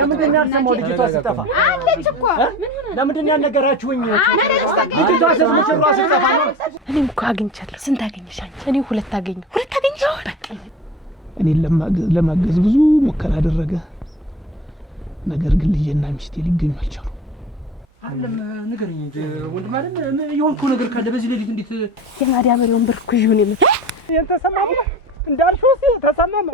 ለምንድን ያልሰማው ልጅቷ ስትጠፋ አለች እኮ ለምንድን ያልነገራችሁኝ ልጅቷ ስትጠፋ ነው እኔም እኮ አግኝቻለሁ ስንት አገኘሽ አንቺ እኔ ሁለት አገኘሁ በቃ እኔን ለማገዝ ብዙ ሙከራ አደረገ ነገር ግን ልጄና ሚስቴ ሊገኙ አልቻሉ አለም ንገረኝ እንጂ ወንድም አይደል የሆንኩ ነገር ካለ በዚህ ሌሊት እንዴት የማዳበሪያውን ብር ኩዥውን የምት ተሰማሙ እንዳልሽው ተሰማሙ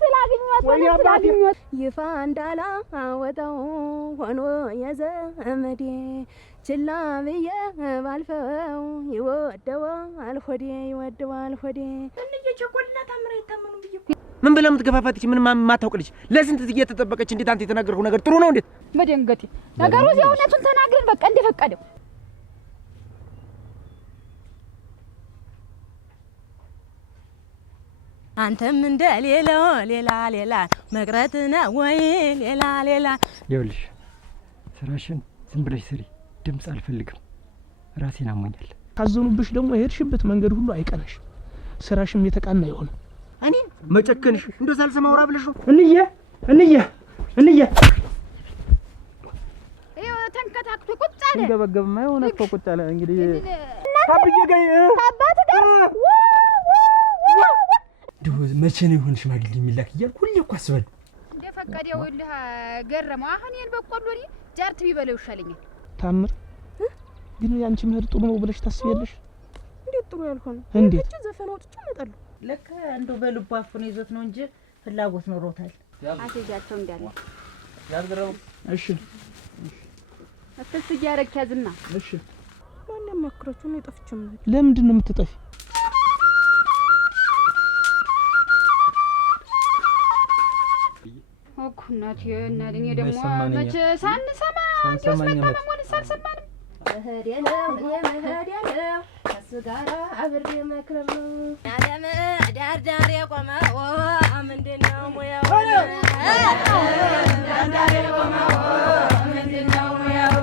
ስላገኘሁት ይፋ እንዳላ አወጣው ሆኖ የዘመዴ ችላ ብዬ ባልፈው ይወደዋል ሆዴ እንየቸኮልና ታምራ የታመኑ ብዬ ምን ብለህ የምትገፋፋት ምን ማታውቅ ልጅ ለስንት እየተጠበቀች እንዴት አንተ የተናገርኩ ነገር ጥሩ ነው እንዴት መደንገጤ ነገሩ የእውነቱን ተናግረን በቃ እንደፈቀደው አንተም እንደሌለው ሌላ መቅረት ነው ወይ ሌላ ይኸውልሽ ስራሽን ዝም ብለሽ ስሪ ድምጽ አልፈልግም ራሴን አሞኛል ካዘኑብሽ ደግሞ የሄድሽበት መንገድ ሁሉ አይቀናሽ ስራሽም የተቃና ይሆን እኔ መጨከንሽ እንደዛ አልሰማውራ ብለሽ ነው እንየ ይኸው ተንከታክቶ ቁጭ አለ እንገበገብማ የሆነ እኮ ቁጭ አለ እንግዲህ ታብዬ ጋር አባት ጋር መቼ ነው ይሆን ሽማግሌ የሚላክ እያልኩ ሁሌ እኮ አስባለሁ እንደፈቀደው ይልህ ገረመው አሁን ይሄን በቆሎኒ ጃርት ቢበለው ይሻለኛል ታምር ግን ያንቺ ምህር ጥሩ ነው ብለሽ ታስቢያለሽ እንዴት ጥሩ ያልሆነ እንዴት ዘፈን አውጥቼ እመጣለሁ ለካ እንደው በልቡ አፍኖ ይዞት ነው እንጂ ፍላጎት ኖሮታል አትጃቸው እንዳለ ያዝገረው እሺ አትስ ያረክ ያዝና እሺ ማን ያማክራችሁ ነው የጠፍችም ለምንድን ነው የምትጠፊ ኩናት የናልኝ ደግሞ መቼ ሳንሰማ ሲወስመጣ መሆን ሳልሰማንም መሄዴለው ከሱ ጋር አብሬ መክረም ነው ዓለም ዳር የቆመው ምንድነው ሙያው ዳር የቆመው ምንድነው ሙያው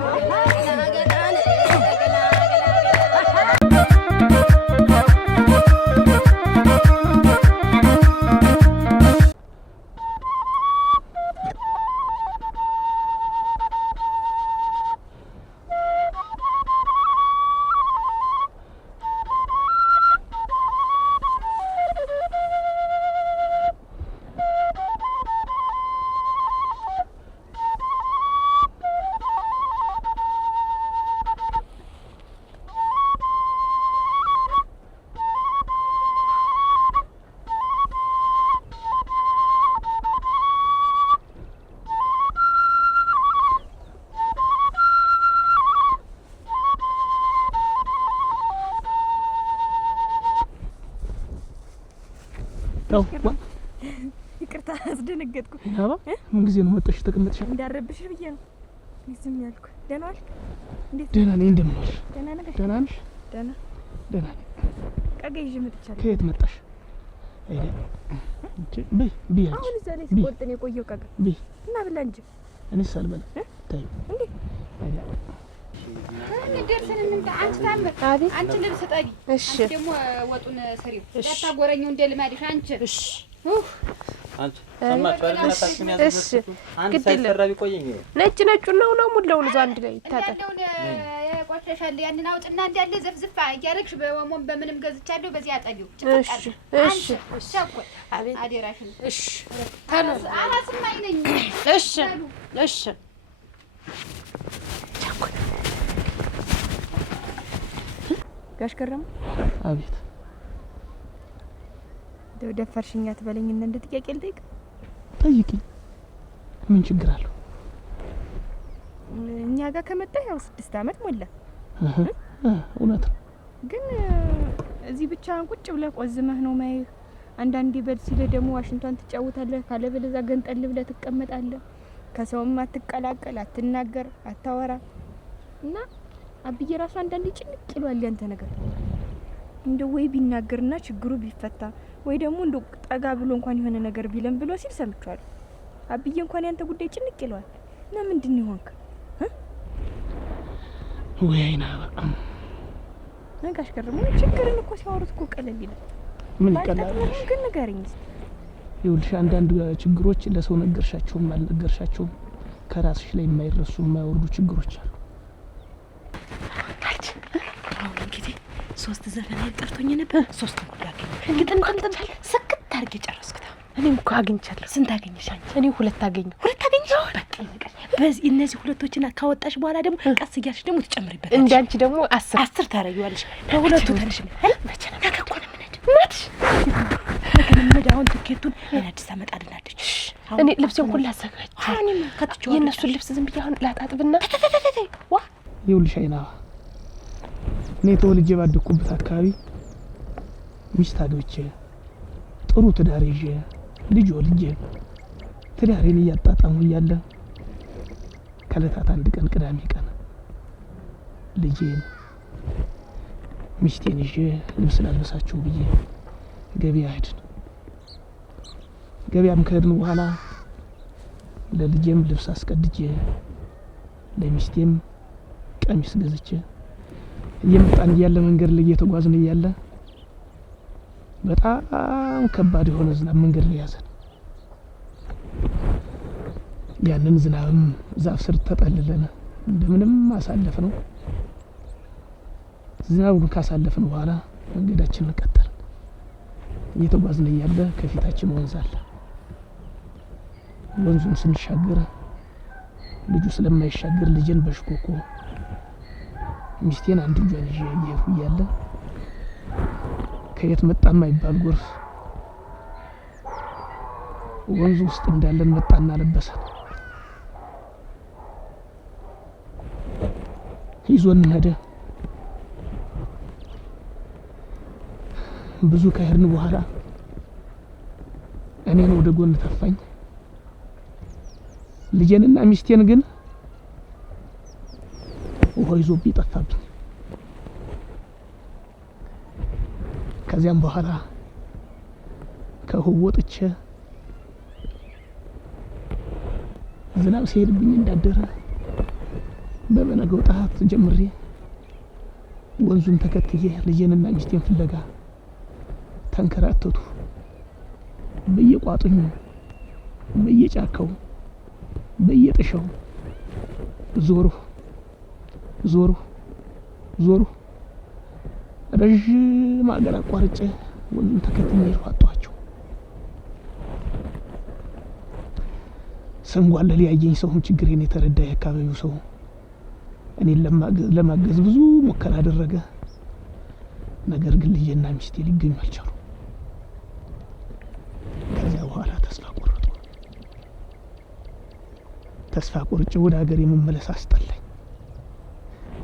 ይቅርታ አስደነገጥኩ አባ ምን ጊዜ ነው መጣሽ ተቀመጥሽ እንዳረብሽ ብዬ ነው ዝም ያልኩ ደህና ዋልክ እንዴት ደህና ነኝ እንደምን ዋልሽ ደህና ነሽ ደህና ነሽ ደህና ነኝ ቀገይሽ መጥቻለሁ ከየት መጣሽ አይደ በይ አሁን እዛ ላይ ስቆጥን የቆየው ቀገ በይ እና ብላ እንጂ እኔስ አልበላ ታይ እንዴ እንደርሰን እንምጣ አንቺ ታምር አንቺ ልብስ ጠቢ እሺ ደግሞ ወጡን ሰሪው ያታጎረኘው እንደ ልማድሽ አንቺ እሺ አንቺ ሰማችሁ አይደል ታክሲን ያዘበት አንቺ ሳይሰራ ቢቆየኝ ነጭ ነው ሙላውን እዛው አንድ ላይ ይታጠል ያቆሸሻል ያንን አውጥና እንዳለ ዘፍዝፋ እያረግሽ በወሞን በምንም ገዝቻለሁ በዚህ አጠቢው እሺ ቸኮል አቤት አዴራሽን እሺ ታነው አራስማይ ነኝ እሺ ቸኮል ጋሽ ከረም አቤት ደፈርሽኛ ትበለኝና እንደ ጥያቄ ልጠይቅ ጠይቂ ምን ችግር አለው እኛ ጋር ከመጣ ያው 6 አመት ሞላ እውነት ግን እዚህ ብቻ ቁጭ ብለህ ቆዝመህ ነው ማይ አንዳንዴ በል ሲለ ደግሞ ዋሽንግተን ትጫወታለህ ካለ በለዛ ገንጠል ብለህ ትቀመጣለህ ከሰውም አትቀላቀል አትናገር አታወራ እና አብዬ ራሱ አንዳንዴ ጭንቅ ይሏል ያንተ ነገር እንደው ወይ ቢናገርና ችግሩ ቢፈታ ወይ ደግሞ እንደው ጠጋ ብሎ እንኳን የሆነ ነገር ቢለን ብሎ ሲል ሰምቻለሁ አብዬ እንኳን ያንተ ጉዳይ ጭንቅ ይሏል እና ምንድን ነው ሆንክ ወይና ነጋሽ ከረሙ ችግርን እኮ ሲያወሩት እኮ ቀለል ይላል ምን ይቀላል ግን ንገረኝ ይኸውልሽ አንዳንድ ችግሮች ለሰው ነገርሻቸውም አልነገርሻቸውም ከራስሽ ላይ የማይረሱ የማይወርዱ ችግሮች አሉ። አሁን እንግዲህ 3 ዘፈን ጠርቶኝ ነበር 3 ሙሉ አገኘሁ። ግጥም ተምተም ስክት አድርጌ ጨረስኩት። እኔም እኮ አግኝቻለሁ። ስንት አገኘሽ አንቺ? እኔ 2 አገኘሁ። 2 አገኘሽ? በቃ ይበቃል። በዚህ እነዚህ ሁለቶችን ካወጣሽ በኋላ ደግሞ ቀስ እያልሽ ደግሞ ትጨምሪበታለሽ። እንደ አንቺ ደግሞ 10 ታረጊዋለሽ። በሁለቱ ተነሽ። መቼ ነው ተከኮነ ምንድ ምንድ አሁን ትኬቱን አዲስ አመጣልናለች። እኔ ልብሴን ሁሉ አዘጋጅ። እኔም ከትቼው የእነሱን ልብስ ዝም ብዬ አሁን ላጣጥብና ዋ ይኸውልሽ አይናባ እኔ ተወልጄ ባደኩበት አካባቢ ሚስት አግብቼ ጥሩ ትዳር ይዤ ልጅ ወልጄ ትዳሬን እያጣጣሙ እያለ ከዕለታት አንድ ቀን ቅዳሜ ቀን ልጄን ሚስቴን ይዤ ልብስ ላልበሳችሁ ብዬ ገበያ ሄድን። ገበያም ከሄድን በኋላ ለልጄም ልብስ አስቀድጄ ለሚስቴም ቀሚስ ገዝቼ እየመጣን እያለ መንገድ ላይ እየተጓዝን እያለ በጣም ከባድ የሆነ ዝናብ መንገድ ላይ ያዘን። ያንን ዝናብም ዛፍ ስር ተጠልለን እንደምንም አሳለፍ ነው። ዝናቡን ካሳለፍን በኋላ መንገዳችንን ቀጠልን። እየተጓዝን እያለ ከፊታችን ወንዝ አለ። ወንዙን ስንሻገር ልጁ ስለማይሻገር ልጄን በሽኮኮ ሚስቴን አንድ እጇን ይዤ እየሄድኩ እያለ ከየት መጣ የማይባል ጎርፍ ወንዙ ውስጥ እንዳለን መጣና ለበሰን። ይዞን ሄደ። ብዙ ከሄድን በኋላ እኔን ወደ ጎን ተፋኝ። ልጄንና ሚስቴን ግን ውሃ ይዞብኝ ጠፋብኝ። ከዚያም በኋላ ከውሃው ወጥቼ ዝናብ ሲሄድብኝ እንዳደረ በበነገው ጠዋት ጀምሬ ወንዙን ተከትዬ ልጄንና ሚስቴን ፍለጋ ተንከራተቱ። በየቋጥኙ በየጫካው በየጥሻው ዞሩ ረዥም አገር አቋርጬ ወንዙን ተከትዬ አጧቸው። ሰንጓለል ያየኝ ሰው ችግሬን የተረዳ የአካባቢው ሰው እኔን ለማገዝ ብዙ ሙከራ አደረገ። ነገር ግን ልጄና ሚስቴ ሊገኙ አልቻሉ። ከዚያ በኋላ ተስፋ ቆርጬ ወደ ሀገሬ መመለስ አስጠላኝ።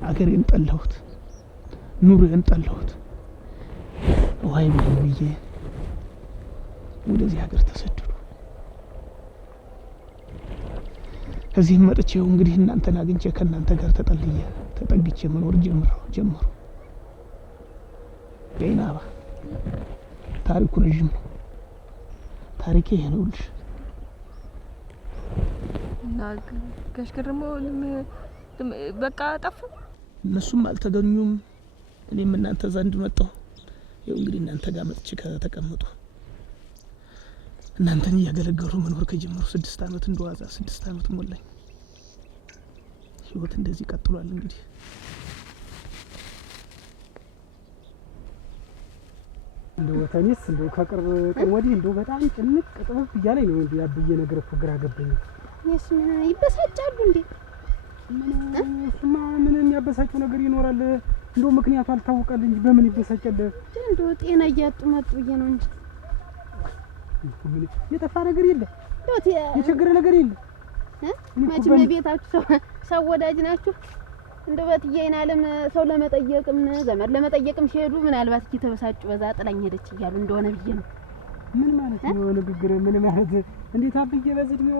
ሀገሬን ጠላሁት፣ ኑሮዬን ጠላሁት። ውሃይ ብዬ ወደዚህ ሀገር ተሰደዱ። እዚህም መጥቼው እንግዲህ እናንተን አግኝቼ ከእናንተ ጋር ተጠግቼ መኖር ጀመሩ። የአይናባ ታሪኩ ረዥም ነው። ታሪኬ ይሄ ነው ልሽ እና ከሽከረሞ በቃ ጠፉ። እነሱም አልተገኙም። እኔም እናንተ ዘንድ መጣሁ። ይኸው እንግዲህ እናንተ ጋር መጥቼ ከተቀመጡ እናንተን እያገለገሉ መኖር ከጀመሩ 6 ዓመት እንደዋዛ 6 ዓመት ሞላኝ። ህይወት እንደዚህ ቀጥሏል። እንግዲህ እንደው ተኒስ እንደው ከቅርብ ቀን ወዲህ እንደው በጣም ጭንቅ ጥብብ እያለኝ ነው። እንዴ ያብዬ ነገር እኮ ግራ ገባኝ። እሺ ይበሳጫሉ እንዴ? ምን የሚያበሳጨው ነገር ይኖራል? እንደው ምክንያቱ አልታወቀልኝ እንጂ በምን ይበሳጫል? እንደው ጤና እያጡ መጡ ብዬ ነው እንጂ ምን የጠፋ ነገር የለ፣ የቸገረ ነገር የለ። መቼም ቤታችሁ ሰው ወዳጅ ናችሁ። እንደው በትዬን ዓለም ሰው ለመጠየቅም ዘመድ ለመጠየቅም ሲሄዱ ምናልባት እየተበሳጩ በዛ ጥላኝ ሄደች እያሉ እንደሆነ ብዬ ነው። ምን ማለት ነው ንግግር? ምን ማለት እንዴት አብዬ በዚህ ነው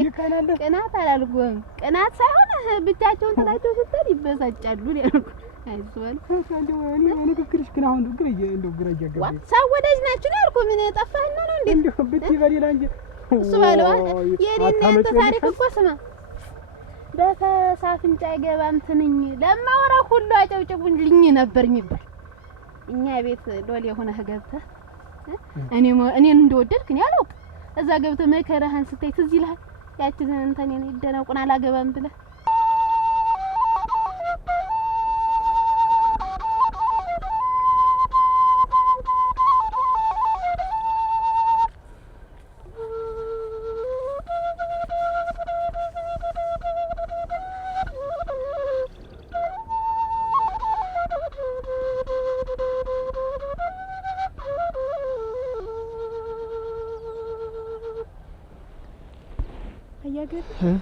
ይካናል? ቅናት አላልኩም። ቅናት ሳይሆን ብቻቸውን ጥላቸው ስትል ይበሳጫሉ ያልኩ። አይዟል እንደው እኔ ንግግርሽ ግን አሁን እንደው ግራ እያገባኝ ሰው ወዳጅ ናችሁ ያልኩ። ምን ጠፋህና ነው እንዴ? እንደው ብትይ በሌላ እንጂ እሱ ባለው የኔን ታሪክ እኮ ስማ በፈሳፍንጫ አይገባም ትንኝ ለማወራ ሁሉ አጨብጭቡልኝ ነበር የሚባል። እኛ ቤት ሎል የሆነ ገብተህ እኔን እንደወደድክ እኔ አላውቅ። እዛ ገብተህ መከራህን ስታይ ትዝ ይልሃል። ያችን እንትን ይደነቁን አላገባም ብለህ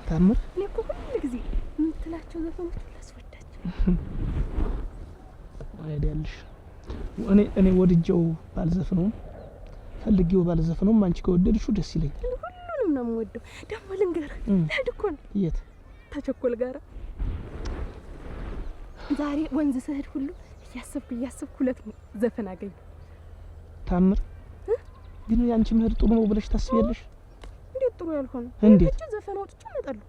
ታምር እኔ እኮ ሁሉ ጊዜ የምትላቸው ዘፈኖች ላስወዳቸው አይደልሽ። እኔ ወድጄው ባልዘፍነውም ፈልጌው ባልዘፍነውም አንቺ ከወደድሽው ደስ ይለኛል። ሁሉንም ነው የምወደው። ደግሞ ልንገርህ ልሄድ እኮ ነው። የት? ተቸኮል ጋራ ዛሬ ወንዝ ስሄድ ሁሉ እያሰብኩ ሁለት ዘፈን አገኘሁ። ታምር ግን ያንቺ መሄድ ጥሩ ነው ብለሽ ታስቢያለሽ? እንዴት ጥሩ ያልሆነ እንዴት ዘፈን ወጥቼ እመጣለሁ።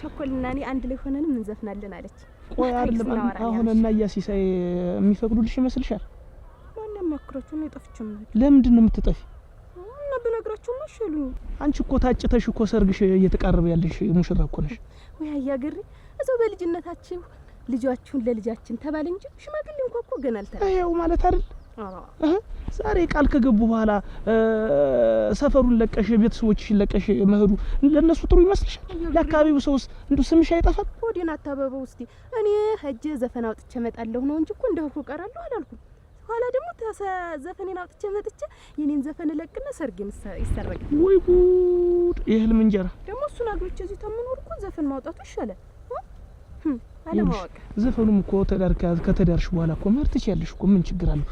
ቸኮልና እኔ አንድ ላይ ሆነን ምን ዘፍናለን አለች። ቆይ አይደለም አሁን እና ያሲሳይ የሚፈቅዱልሽ ይመስልሻል? ማን ያማክራችሁ ነው? የጠፍችም ለምንድን ነው የምትጠፊ? እና በነግራችሁ ነው ይሻሉኝ። አንቺ እኮ ታጭተሽ እኮ ሰርግሽ እየተቃረበ ያለሽ ሙሽራ እኮ ነሽ። ወይ አያገሪ እዛው በልጅነታችሁ ልጃችሁን ለልጃችን ተባለ እንጂ ሽማግሌ እንኳን እኮ ገና አልተራ ይሄው ማለት አይደል? ዛሬ ቃል ከገቡ በኋላ ሰፈሩን ለቀሽ ቤተሰቦችሽን ለቀሽ መሄዱ ለነሱ ጥሩ ይመስልሻል? ለአካባቢው ሰውስ እንዱ ስምሽ አይጠፋም? ወዲና አታበበው እስቲ እኔ ሄጄ ዘፈን አውጥቼ እመጣለሁ ነው እንጂ እኮ እንደው ቀራለሁ አላልኩም። ኋላ ደግሞ ዘፈኔን አውጥቼ መጥቼ የኔን ዘፈን ለቅና ሰርጌን ይሰረጋል። ወይ ጉድ! የህልም እንጀራ ደግሞ እሱን አግብቼ እዚህ ተምኖር እኮ ዘፈን ማውጣቱ ይሻላል። አለማወቅ ዘፈኑም እኮ ከተዳርሽ በኋላ እኮ መርጥ ትችያለሽ እኮ ምን ችግር አለው?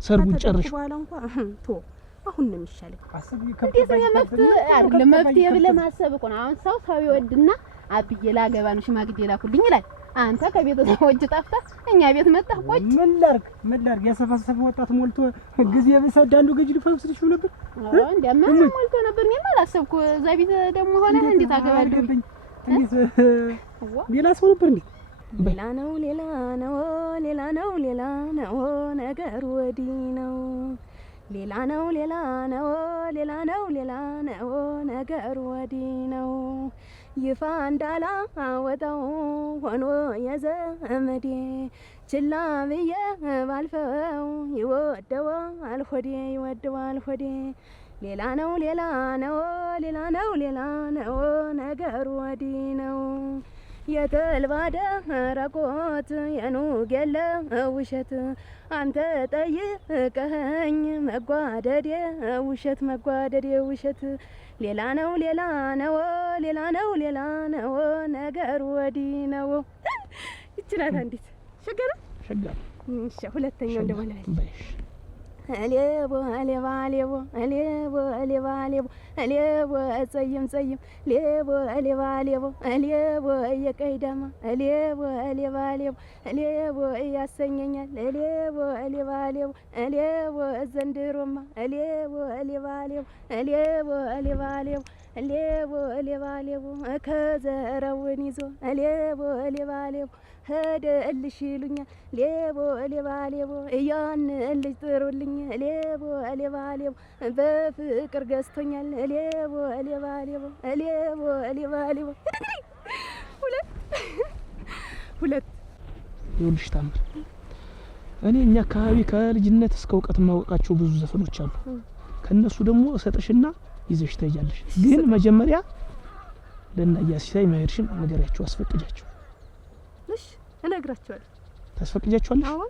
ሰርጉን ጨርሽ በኋላ እንኳን ቶ አሁን ነው የሚሻለው። እንዴት ነው መፍትሄ ብለህ ማሰብ እኮ ነው። አሁን ሰው ይወድና አብዬ ላገባ ነው ሽማግሌ ላኩልኝ ይላል። አንተ ከቤተሰቦች ጠፍተህ እኛ ቤት መጣህ ቆጭ። ምን ላርግ የሰፈሰፈ ወጣት ሞልቶ ጊዜ በሰዳ አንዱ ገጅ ሊፈውስልሽ ነበር። እንደማ ሞልቶ ነበር። እኔማ አላሰብኩ እዛ ቤት ደግሞ ሆነ እንዴት አገባለሁ? እንዴት ሌላ ሰው ነበር እንዴ? ሌላ ነው ነገሩ ወዲህ ነው። ሌላ ነው ነገሩ ወዲህ ነው። ይፋ እንዳላ ወጣው ሆኖ የዘመዴ ችላ ብዬ ባልፈው ይወደዋል ሆዴ ሌላ ነው ነገሩ ወዲህ ነው። የተልባደ ረቆት የኑግ የለ ውሸት አንተ ጠይቀኸኝ መጓደዴ ውሸት ሌላ ነው ነገሩ ወዲህ ነው። ይችላል አንዲት ሸገረ እሺ ሁለተኛው እንደማለት አሌቦ ጸይም ሌቦ የቀይዳማ ሌቦ ያሰኘኛል ሌቦ ዘንድሮማ ሌቦ ከዘረውን ይዞ ሌቦ ሄደልሽ ይሉኛል ሌቦ ያን ልጅ ጥሩልኝ ሌቦ በፍቅር ገዝቶኛል ሌቦ ሁለት ይኸውልሽ ታምር እኔ እኛ አካባቢ ከልጅነት እስከ እውቀት ማወቃቸው ብዙ ዘፈኖች አሉ። ከነሱ ደግሞ እሰጥሽና ይዘሽ ትሄጃለሽ። ግን መጀመሪያ ለእናያሲሳይ መሄድሽን ነገሪያቸው አስፈቅጃቸው። እሺ እነግራቸዋለሁ። ታስፈቅጃቸዋለሽ? አዎ።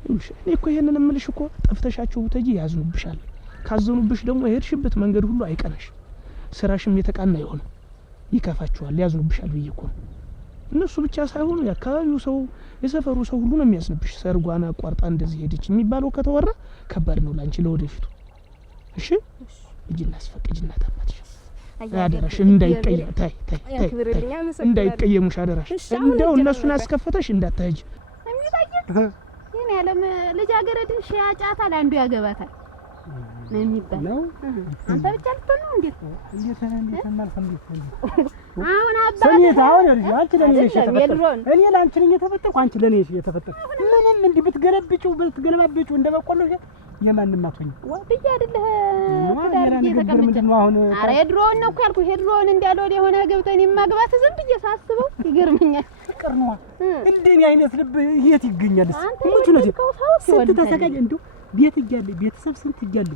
ይኸውልሽ እኔ እኮ ይሄንን እምልሽ እኮ ጠፍተሻቸው ብትሄጂ ያዝኑብሻል። ካዘኑብሽ ደግሞ የሄድሽበት መንገድ ሁሉ አይቀናሽ፣ ስራሽም የተቃና ይሆን ይከፋችኋል፣ ያዝኑብሻል ብዬ እኮ ነው። እነሱ ብቻ ሳይሆኑ የአካባቢው ሰው የሰፈሩ ሰው ሁሉ ነው የሚያዝንብሽ። ሰርጓን አቋርጣ እንደዚህ ሄደች የሚባለው ከተወራ ከባድ ነው ላንቺ ለወደፊቱ። እሺ ልጅና አስፈቅጅና ታባትሽ አደራሽ እንዳይቀየም ታይ እንዳይቀየሙሽ አደራሽ። እንደው እነሱን አስከፈተሽ እንዳትሄጂ። ይሄን ያለም ልጅ አገረድን ሻጫታል አንዱ ያገባታል። ነው የሚባል ነው። አንተ ብቻ ልትሆን ነው እንዴት እናልፈንዴት አሁን አባ ሰኔት አሁን አንቺ ለኔ ነሽ የተፈጠርኩ እኔ ላንቺ ነኝ የተፈጠርኩ አንቺ ለኔ ነሽ የተፈጠርኩ ምንም እንዲህ ብትገለብጪው እንደበቆሎ የማንም አትሆኝ ወጥዬ አይደለ ትዳር እየተቀመጨ አሁን ኧረ የድሮውን ነው እኮ ያልኩህ የድሮውን እንዳለ ወደ የሆነ ገብተን የማግባት ዝም ብዬ ሳስበው ይገርመኛል ፍቅር ነው እንደኔ አይነት ልብ የት ይገኛል ምንቱ ነው ስንት ተሰቃየ እንደው ቤት እያለ ቤተሰብ ስንት እያለ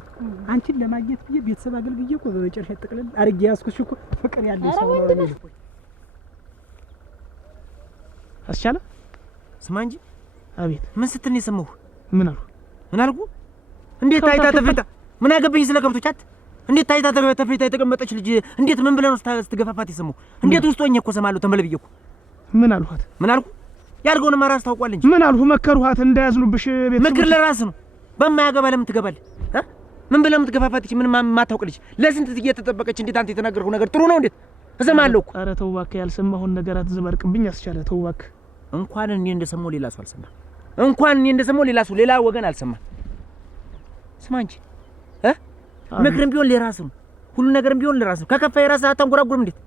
አንቺን ለማግኘት ብዬ ቤተሰብ አገልግዬ እኮ በመጨረሻ ጥቅልል አርጌ ያስኩሽ እኮ ፍቅር ያለ ሰው ነው አስቻለ ስማ እንጂ አቤት ምን ስትል ነው የሰማሁ ምን አልኩ እንዴት ታይታ ተፈታ ምን አገበኝ ስለ ከብቶቻት እንዴት ታይታ ተፈታ የተቀመጠች ልጅ እንዴት ምን ብለህ ነው ስትገፋፋት የሰማሁ እንዴት ውስጥ ሆኜ እኮ ሰማለሁ ተንበለብዬ እኮ ምን አልኋት ምን አልኩ ያልገውን ማራስ ታውቋል እንጂ ምን አልሁ መከሩሃት እንዳያዝኑብሽ ቤት ምክር ለራስ ነው በማያገባ ለምን ትገባለህ ምን ብለህ የምትገፋፋት ምን ማታውቅ ልጅ ለስንት እየተጠበቀች እንዴት አንተ የተናገርከው ነገር ጥሩ ነው እንዴት እሰማለሁ እኮ ኧረ ተው እባክህ ያልሰማሁን ነገር አትዘባርቅብኝ አስቻለ ተው እባክህ እንኳን እኔ እንደሰማሁ ሌላ ሰው አልሰማም እንኳን እኔ እንደሰማሁ ሌላ ወገን አልሰማም ስማ እንጂ ምክርም ቢሆን ለራስ ነው ሁሉ ነገርም ቢሆን ለራስ ነው ከከፋ የራስ አታንጎራጉርም እንዴት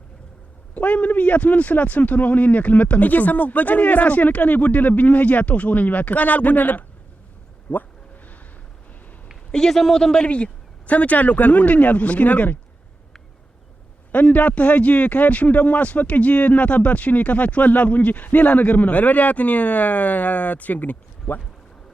ቆይ ምን ብያት ምን ስላት ሰምተህ ነው አሁን ይሄን ያክል መጣህ እየሰማሁ በጀኔ ራሴን ቀን የጎደለብኝ መሄጃ ያጣው ሰው ነኝ እባክህ ቀን አልጎደለብ ዋ እየሰማሁ ተንበልብዬ ሰምቻለሁ ካልኩ ምንድን ያልኩህ እስኪ ንገረኝ እንዳትሄጂ ከሄድሽም ደግሞ አስፈቅጂ እናት አባትሽን ይከፋችኋል አልሁ እንጂ ሌላ ነገር ምን ነው በልበዳት እኔ አትሸንግኝ ዋ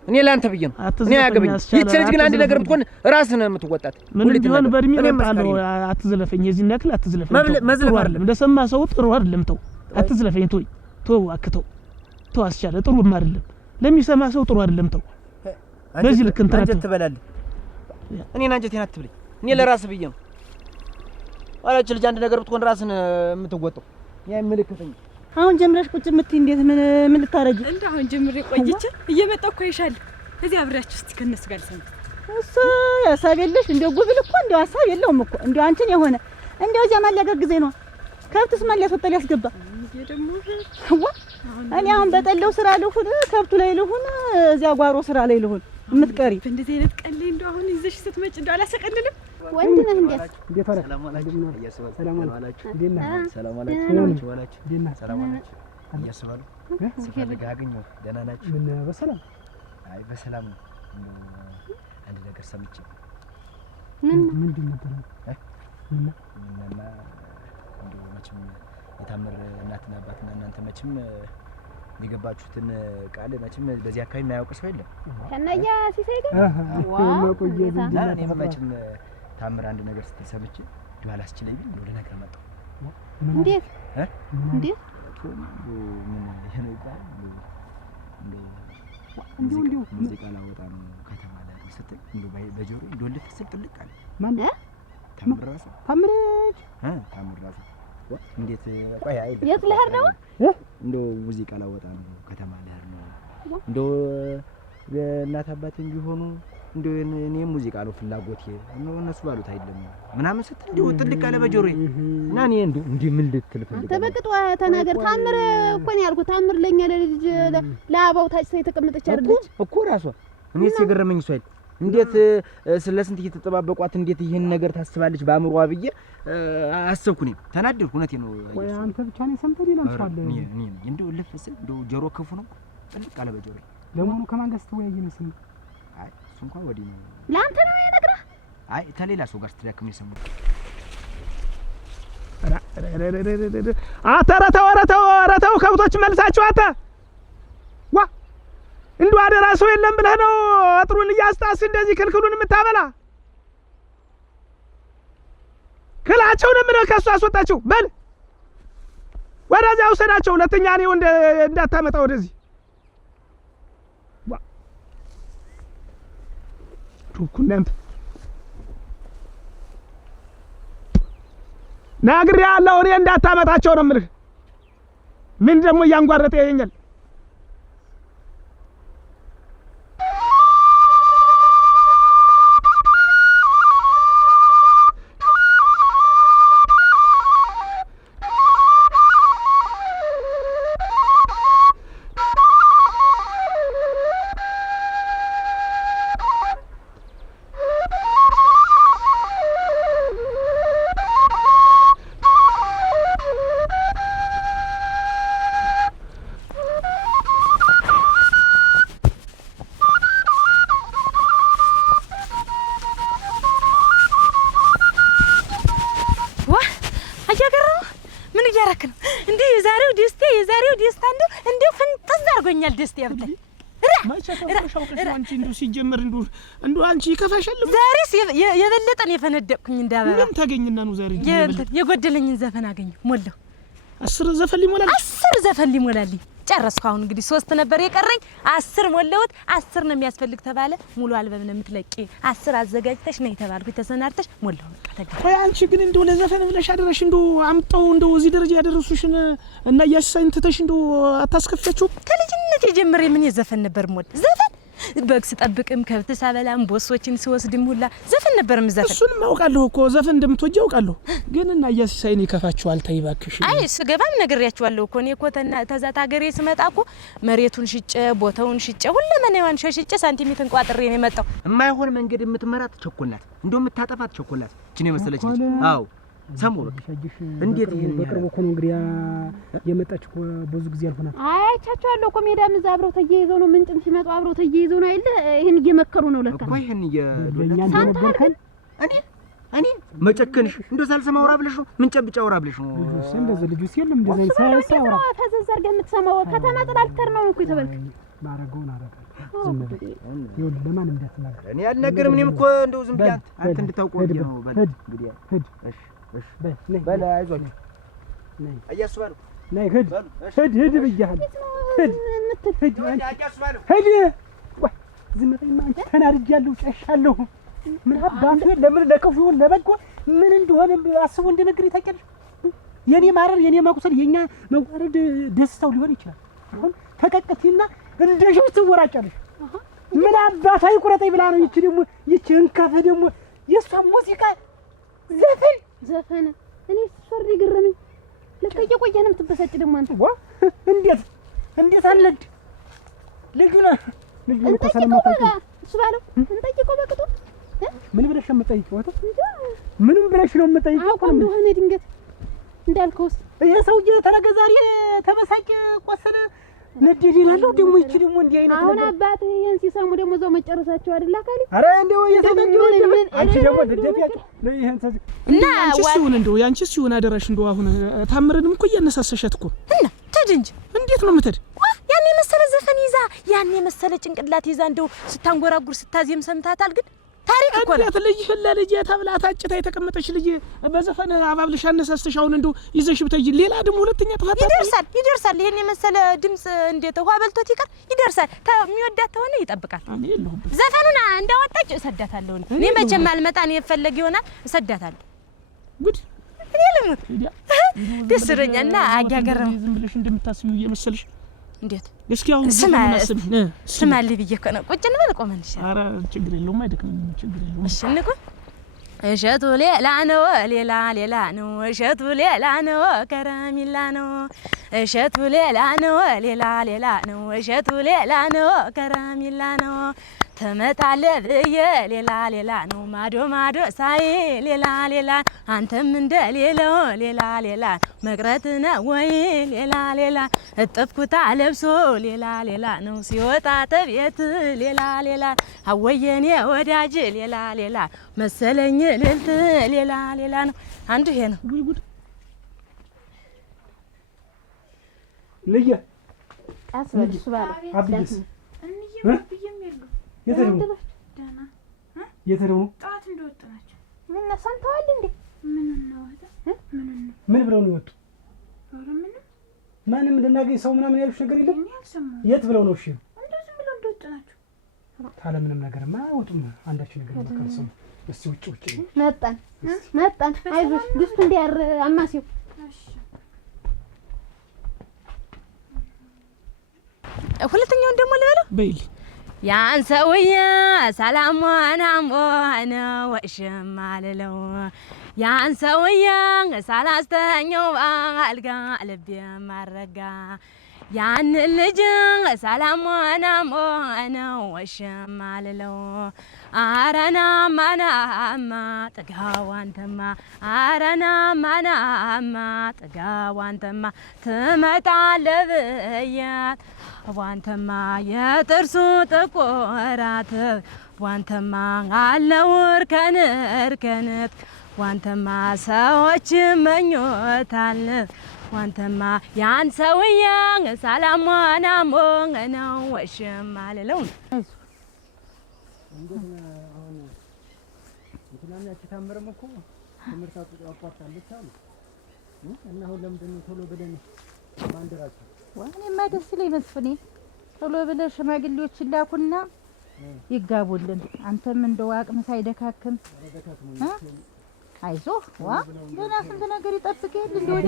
እኔ ላንተ ብዬ ነው እኔ ያገበኝ ይህች ልጅ ግን አንድ ነገር ብትሆን ራስህ ነው የምትወጣት ምን ቢሆን በእድሜ እመጣለሁ አትዝለፈኝ የዚህን ያክል አትዝለፈኝ ጥሩ አይደለም እንደሰማ ሰው ጥሩ አይደለም ተው አትዝለፈኝ ተው አክተው ተው አስቻለ ጥሩም አይደለም ለሚሰማ ሰው ጥሩ አይደለም ተው በዚህ ልክ እንትን አንጀት ትበላለህ እኔን አንጀቴን አትብለኝ እኔ ለራስህ ብዬ ነው አላች ልጅ አንድ ነገር ብትሆን ራስህን የምትወጣው ያ ምልክተኝ አሁን ጀምረሽ ቁጭ የምትይ እንዴት ምን ልታረጂ እንዴ አሁን ጀምሬ ቆይቼ እየመጣሁ እኮ ይሻለሁ እዚህ አብራችሁ እስቲ ከነሱ ጋር ሰምት እሱ ሀሳብ የለሽ እንደው ጉብል እኮ እንደው ሀሳብ የለውም እኮ እንደው አንቺን የሆነ እንደው እዚያ ማሊያገር ጊዜ ነው ከብትስ ማን ሊያስወጣ ሊያስገባ እኔ አሁን በጠለው ስራ ልሁን ከብቱ ላይ ልሁን እዚያ ጓሮ ስራ ላይ ልሁን የምትቀሪ እንደዚህ አይነት ቀን ላይ እንደው አሁን ይዘሽ ስትመጭ እንደው አላሰቀልንም ወንድ ነህ እንዴት ዋላችሁ ሰላም ዋላችሁ ሰላም ዋላችሁ እንዴት ነህ ሰላም ዋላችሁ ሰላም ዋላችሁ እያስባሉ ሲፈልግ አገኘሁ ደህና ናችሁ ምን በሰላም አይ በሰላም ነው አንድ ነገር ሰምቼ ምንድን ነበር ምንና እንደው መቼም የታምር እናትና አባትና እናንተ መቼም የገባችሁትን ቃል መቼም በዚህ አካባቢ የማያውቅ ሰው የለም ከነያ ሲሳይ ጋር እኔ መቼም ታምር አንድ ነገር ስትሰምቼ እንደው አላስችለኝ ቢል እንደው ለነገር መጣሁ እንዴት ምን ይሄ ነው ይባል እንደው ሙዚቃ ላወጣ ነው ከተማ ላይ ስትል እንደው በጆሮ እንደው ልትስል ጥልቅ አለ ማን ታምር ራሱ ታምር ራሱ እንዴት ቆይ አይደል የት ልሄድ ነው እንደው ሙዚቃ ላወጣ ነው ከተማ ላይ ነው እንደው እናት አባቴም ቢሆኑ እንደው እኔ ሙዚቃ ነው ፍላጎቴ ነው እነሱ ባሉት አይደለም ምናምን ስትል እንደው ጥልቅ አለ በጆሮዬ እና እኔ እንደው ምን ልትል ፈልገህ አንተ በቅጡ ተናገር ታምር እኮ ነው ያልኩት ታምር ለኛ ለልጅ ለአባው ታጭ ሰው የተቀመጠች አይደለች እኮ ራሷ እኔስ የገረመኝ እሷ አይደል እንዴት ስለስንት እየተጠባበቋት እንዴት ይሄን ነገር ታስባለች በአእምሮዋ ብዬ አሰብኩ ነኝ ተናደድኩ እውነቴን ነው ወይ አንተ ብቻ ነው ሰምተህ ሌላ ሰው አለ እኔ እንደው ልፍስል እንደው ጆሮ ክፉ ነው ጥልቅ አለ በጆሮዬ ለሞኑ ከማን ጋር ስትወያይ ነው ስም አይ እሱ እንኳን ወዲህ ነው ለአንተ ነው የነግረህ አይ ተሌላ ሰው ጋር ስትደክም የሰሙት አተረተው ከብቶች መልሳችሁ አታ ዋ እንደው አደራ ሰው የለም ብለህ ነው አጥሩን እያስጣስ እንደዚህ ክልክሉን የምታበላ ክላቸውን ምን ከሱ አስወጣቸው በል ወደዚያ ውሰዳቸው ሁለተኛ ነው እንዳታመጣ ወደዚህ ዋ ሩኩናንት ነግሬሃለሁ እኔ እንዳታመጣቸው ነው የምልህ ምን ደግሞ እያንጓረጠ ያየኛል አያገረም ምን እያረክ ነው እንዴ? የዛሬው ደስታ እንደው ፍንጥዝ አድርጎኛል ደስታ ያብታል አንቺ እንደው ሲጀመር እንደው አንቺ ይከፋሻል። ዛሬስ የበለጠን የፈነደቅኩኝ እንዳበባ ምን ታገኝና ነው ዛሬ የጎደለኝን ዘፈን አገኘሁ ሞላው 10 ዘፈን ሊሞላልኝ 10 ዘፈን ሊሞላልኝ ጨረስኩ። አሁን እንግዲህ 3 ነበር የቀረኝ 10 ሞላውት 10 ነው የሚያስፈልግ ተባለ። ሙሉ አልበም ነው የምትለቂ 10 አዘጋጅተሽ ነይ ተባልኩ። ተሰናርተሽ ሞላው ተገኘ። አንቺ ግን እንደው ለዘፈን ብለሽ አደረሽ እንደው አምጣው እንደው እዚህ ደረጃ ያደረሱሽን እና ያሳይንተሽ እንደው አታስከፈችው። ከልጅነት ጀምሬ ምን የዘፈን ነበር ሞል ዘፈን በግስ ጠብቅም ከብት ሳበላም ቦሶችን ሲወስድም ሁላ ዘፈን ነበር ምዘፈን። እሱንም አውቃለሁ እኮ ዘፈን እንደምትወጂ አውቃለሁ። ግን እና ያሳይን ይከፋችኋል። ተይ እባክሽ። አይ ስገባም ነግሬያችኋለሁ እኮ እኔ እኮ ተዛታ ሀገሬ ስመጣ እኮ መሬቱን ሽጬ ቦታውን ሽጬ ሁለመናዋን ሸሽጬ ሳንቲሜትን ቋጥሬ ነው የመጣው። የማይሆን መንገድ የምትመራት ቸኮላት እንደው የምታጠፋት ቸኮላት እቺ ነው መሰለች ልጅ። አዎ ሰሙ በቃሽ። እንዴት ይሄን በቅርቡ እኮ ነው እንግዲህ የመጣች እኮ ብዙ ጊዜ አልሆናት። አይቻቸዋለሁ እኮ ሜዳም እዛ አብረው ተያይዘው ነው ምንጭም ሲመጡ አብረው ተያይዘው ነው አይደል? ይሄን እየመከሩ ነው ለካ እኮ ይሄን እየዶላን እኔ መጨከንሽ እንደው ሳልሰማ አውራ ብለሽ ነው ምን ጨብጫ አውራ ብለሽ ነው እንደዚህ ልጁ ሲል እንደዚህ ሳይሳውራ ፈዘዝ አድርገህ የምትሰማው ከተማ ጥላልተር ነው እኮ የተበልክ ባረገውን አረጋል። ዝም ብለህ ይሁን ለማንም እንዳትናገር። እኔ አልነገርም። እኔም እኮ እንደው ዝም ብዬ አንተ እንድታውቀው ነው በል እንግዲህ እሺ በል አይዟችሁ ነይ አያስባለሁ ነይ ሂድ ብያለሁ ሂድ ወይ ዝም በይማ አንቺ ተናድጃለሁ ጨሻለሁ ምን አባቱ ለምን ለክፉ ለበጎ ምን እንደሆነ አስቦ እንደነገር ይታቀልሽ የኔ ማረር የኔ መቁሰል የኛ መዋረድ ደስታው ሊሆን ይችላል አሁን ተቀቅቲና እንደሽው ትወራጫለሽ ምን አባታ ይቁረጠኝ ብላ ነው ይቺ ደግሞ ይቺ እንከፈ ደግሞ የሷ ሙዚቃ ዘፈን እኔ ሶሪ ግረመኝ ለካ እየቆየህ ነው የምትበሳጭ ደግሞ አንተ እንዴት አለድ ልጁና ተሰለማታችሁ እሱ ባለው እንጠይቀው በቅጡ ምን ብለሽ ነው የምጠይቀው ወጣ ምንም ብለሽ ነው የምጠይቀው እኮ ነው ሆነ ድንገት እንዳልከውስ ይሄ ሰውዬ ተረገ ዛሬ ተበሳጭ ቆሰለ ነደድ ይላል ደግሞ ይቺ ደግሞ እንዲህ አይነት አሁን አባት ይሄን ሲሰሙ ደግሞ ዘው መጨረሳቸው አይደል አካሊ አረ እንደው የተገኘው አንቺ ደግሞ ደደፊያጭ ለይሄን እና ዋን እንደው ያንቺስ ይሁን አደረሽ እንደው አሁን ታምረንም እኮ እያነሳሰሻት እኮ እና ትድ እንጂ እንዴት ነው የምትሄድ ያኔ መሰለ ዘፈን ይዛ ያኔ መሰለ ጭንቅላት ይዛ እንደው ስታንጎራጉር ስታዜም ሰምታታል ግን ታሪክ እኮ ነው ልጅ ለልጅ ተብላ ታጭታ የተቀመጠች ልጅ በዘፈን አባብልሽ አነሳስተሽ አሁን እንደው ይዘሽ ብታይ ሌላ ደግሞ ሁለተኛ ተፋታ ይደርሳል ይሄን የመሰለ ድምጽ እንዴት ውሃ በልቶት ይቀር ይደርሳል የሚወዳት ሆነ ይጠብቃል ዘፈኑን እንዳወጣች እሰዳታለሁ እኔ መቼም አልመጣ እኔ ፈለግ ይሆናል እሰዳታለሁ ጉድ እኔ ለሞት ደስ ይለኛልና አጋገረም ዝም ብለሽ እንደምታስቢው እየመሰልሽ እንዴት እስኪ አሁን ስማልኝ ብዬ እኮ ነው ቁጭ እንበል ቆመን ይሻላል። ኧረ ችግር የለውም አይደክምም ችግር የለውም። እሺ እንኩ እሸቱ ሌላ ነው እሸቱ ሌላ ነው ከረሚላ ነው እሸቱ ሌላ ነው እሸቱ ሌላ ነው ከረሚላ ነው ተመጣለህ ብዬ ሌላ ነው ማዶ ሳይ ሌላ አንተም እንደሌለው ሌላ መቅረት ነው ወይ ሌላ እጥፍኩታ ለብሶ ሌላ ነው ሲወጣ ተቤት ሌላ አወየኔ ወዳጅ ሌላ መሰለኝ ልልት ሌላ ነው አንዱ ይሄ ነው ጉድ ለየ አስበልሽ ባለ አብይስ የተደሙ ጣት እንደወጡ ናቸው ምን ሰምተዋል እንዴ ምን ብለው ነው የወጡ ኧረ ማንም ልናገኝ ሰው ምናምን ያሉሽ ነገር የለም የት ብለው ነው እሺ እንደዚህ ብለው እንደወጡ ናቸው ታለ ምንም ነገርማ አይወጡም አንዳች ነገር ማከልሰው እስቲ ውጭ መጣን አይዞሽ ድስቱ እንዲያር አማሲው ሁለተኛውን ደግሞ ልበለው በይል ያን ሰውዬ ሰላሙን አሞነ ወሽም አልለው ያን ሰውዬ ሳላስተኛው አልጋ ልቤ ማረጋ ያን ልጅ ሰላሙን አሞነ ወሽም አልለው አረና ማናማ ጥጋዋንተማ አረና ማናማ ጥጋዋንተማ ትመጣለህ ብያት ዋንተማ የጥርሱ ጥቁራት ዋንተማ አለው እርከነት ዋንተማ ሰዎች መኞታል ዋንተማ ያን ሰውዬ ሳላሟናሞ ነው ወሽም አልለው እንትናም ያቺ ታምረም እኮ ትምህርታቱ አቋርጣለች አሉ እና አሁን ለምንድን ነው ቶሎ ብለን ባንደራችሁ? እኔማ ደስ ይለኝ መስፍኔ፣ ቶሎ ብለህ ሽማግሌዎች ይላኩና ይጋቡልን። አንተም እንደው አቅም ሳይደካክም አይዞህ ዋ ገና ስንት ነገር ይጠብቅህ እንደሆነ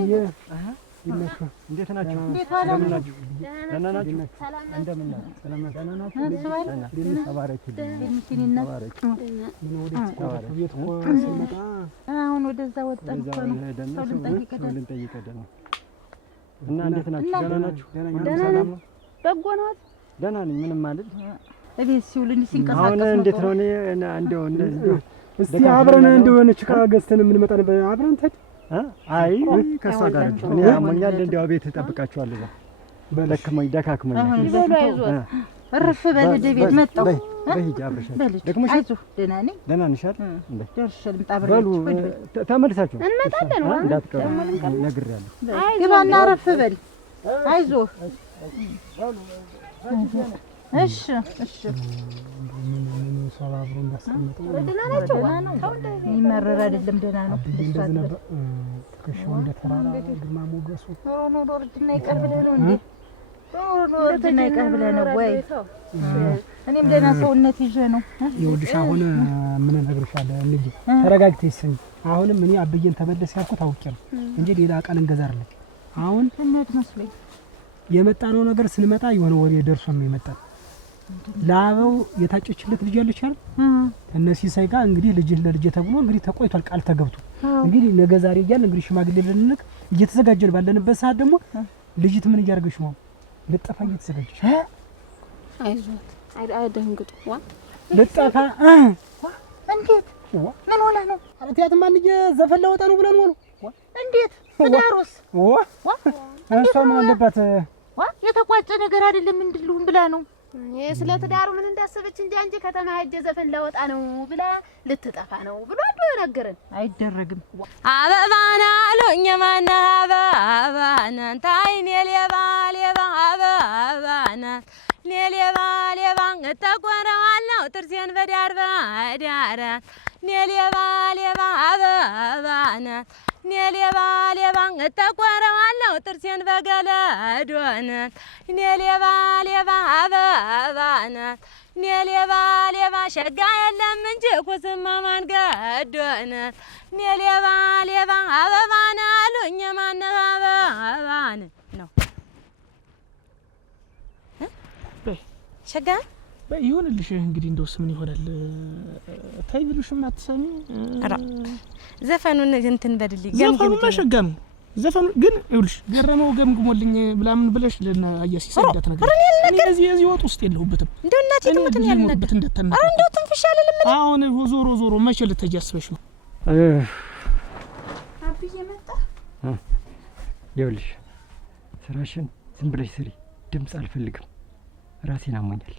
ይመጣ። እንዴት ናችሁ? እንዴት ዋላችሁ? ደህና ናችሁ? እንደምን ናችሁ? ሰላም ናችሁ? አሁን ወደዛ ወጣን እኮ ነው ሰው ልንጠይቀህ ነው። እና እንዴት ናችሁ? ደህና ናችሁ? ሰላም ነው? በጎ ነው? ደህና ነኝ። ምንም ማለት እቤት ሲውል ሲንቀሳቀስ አሁን እንዴት ነው? እኔ እንደው እንደዚህ እስቲ አብረን እንደሆነ ጭቃ ገዝተን የምንመጣ ነበር። አብረን ተድ አይ ከሷ ጋር እኔ አሞኛል። እንደው ቤት እጠብቃችኋለሁ። በለክመኝ ደካክመኝ ይበሉ። አይዞህ እርፍ በል። ወደ ቤት መጣሁ። በሂጅ አብረሻል። ደግሞሽ አይዞህ ደህና ነኝ። ደህና ነሽ አይደል? እንዴ ደርሼ ልምጣ። አብረን ተመልሳችሁ እንመጣለን። እንዳትቀሩ ነግሬያለሁ። ግባና እረፍ በል። አይዞህ እሺ እሺ። ሰባብሮ እንዳስቀምጠው ደህና ናቸው። ይመረር አይደለም ደህና ነው። እንደዚህ ነበር ከሻው እንደተራራ ግርማ ሞገሱ ኖ እርጅና ይቀር ብለህ ነው እንዴ? ኖ እርጅና ይቀር ብለህ ነው ወይ? እኔም ደህና ሰውነት ይዤ ነው። ይኸውልሽ አሁን ምን እነግርሻለሁ እንጂ ተረጋግተሽ ስሚ። አሁንም እኔ አብዬን ተመለስ ያልኩት አውቄ ነው እንጂ ሌላ ቃል እንገዛርልኝ። አሁን እንዴት መስሎኝ የመጣነው ነገር ስንመጣ የሆነ ወሬ ደርሶም የመጣ ላበው የታጨችለት ልጅ አለች አይደል? እነዚህ ሳይጋ እንግዲህ ልጅ ለልጅ ተብሎ እንግዲህ ተቆይቷል። ቃል ተገብቶ እንግዲህ ነገ ዛሬ እያልን እንግዲህ ሽማግሌ ልንልክ እየተዘጋጀን ባለንበት ሰዓት ደግሞ ልጅት ምን እያደረገች ነው? ልጠፋ እየተዘጋጀች አይዞት አይደንግጡ። ዋ ልጠፋ እንዴት ምን ሆነ ነው? አረቲያት ማን ዘፈን ለወጣ ነው ብለን ነው? እንዴት ትዳሩስ? እሷ ምን አለባት? የተቋጨ ነገር አይደለም እንድልሁም ብላ ነው። ስለ ትዳሩ ምን እንዳሰበች እንጂ አንቺ ከተማ ሄጄ ዘፈን ላወጣ ነው ብላ ልትጠፋ ነው ብሎ አንዱ ነገረን። አይደረግም። አበባና አሉኝ ማና አበባና ታይኔ ሌባ አበባና ሌባ እጠቆረዋለሁ ጥርሴን በዳር በዳር ሌባ አበባና ሌባ እጠቆረዋለሁ ጥርሴን በገለዶን ሌባ አበባና ሌባ ሸጋ የለም እንጂ ኩስማ ማንገዶን ሌባ አበባና አሉኝ ማን አበባን ነው ሸጋ ይሁንልሽ። እንግዲህ እንደውስ ምን ይሆናል? ታይ ብሉሽም አትሰሚ። ዘፈኑን እንትን በድልኝ ዘፈኑ ማሸጋም ዘፈኑ ግን ይኸውልሽ ገረመው ገምግሞልኝ ብላምን ብለሽ ለና አያሲ ሰዳት ነገር እኔ እዚህ ወጥ ውስጥ የለሁበትም። እንደው እናቴ ትሙትን ያልነገር እንደተናገር እንደው ትንፍሽ አለልም። አሁን ዞሮ መቼ ልትያስበሽ ነው? አብዬ መጣ። ይኸውልሽ ስራሽን ዝም ብለሽ ስሪ። ድምፅ አልፈልግም። ራሴን አሞኛል።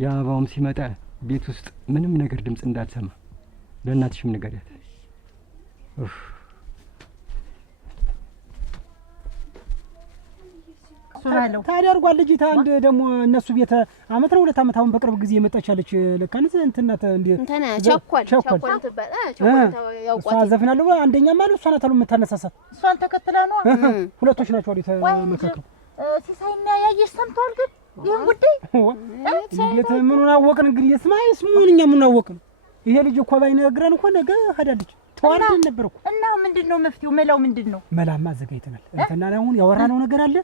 የአበባውም ሲመጣ ቤት ውስጥ ምንም ነገር ድምፅ እንዳልሰማ ለእናትሽም ንገሪያት። ታዲያ አድርጓል ልጅታ። አንድ ደግሞ እነሱ ቤት አመት ነው 2 አመት አሁን በቅርብ ጊዜ የመጣቻለች። ለካንስ እንትናት እንዴ እንተና ቸኮል ትባል እሷ ዘፍናለሁ አንደኛ ማለት እሷ ናት አሉ የምታነሳሳት። እሷን ተከትላ ነው። ሁለቶች ናቸው አይደል ተመከቱ። ሲሳይና ያየሽ ሰምቷል ግን ይሄን ጉዳይ እንዴት ምኑን አወቅን? እንግዲህ ስማይስ ምንኛ ምን አወቅን? ይሄ ልጅ እኮ ባይነግረን እኮ ነገ ሄዳለች። ተዋርደን ነበር እኮ። እና ምንድነው መፍትሄው? መላው ምንድነው? መላማ አዘጋጅተናል። እንትና አሁን ያወራነው ነገር አለ።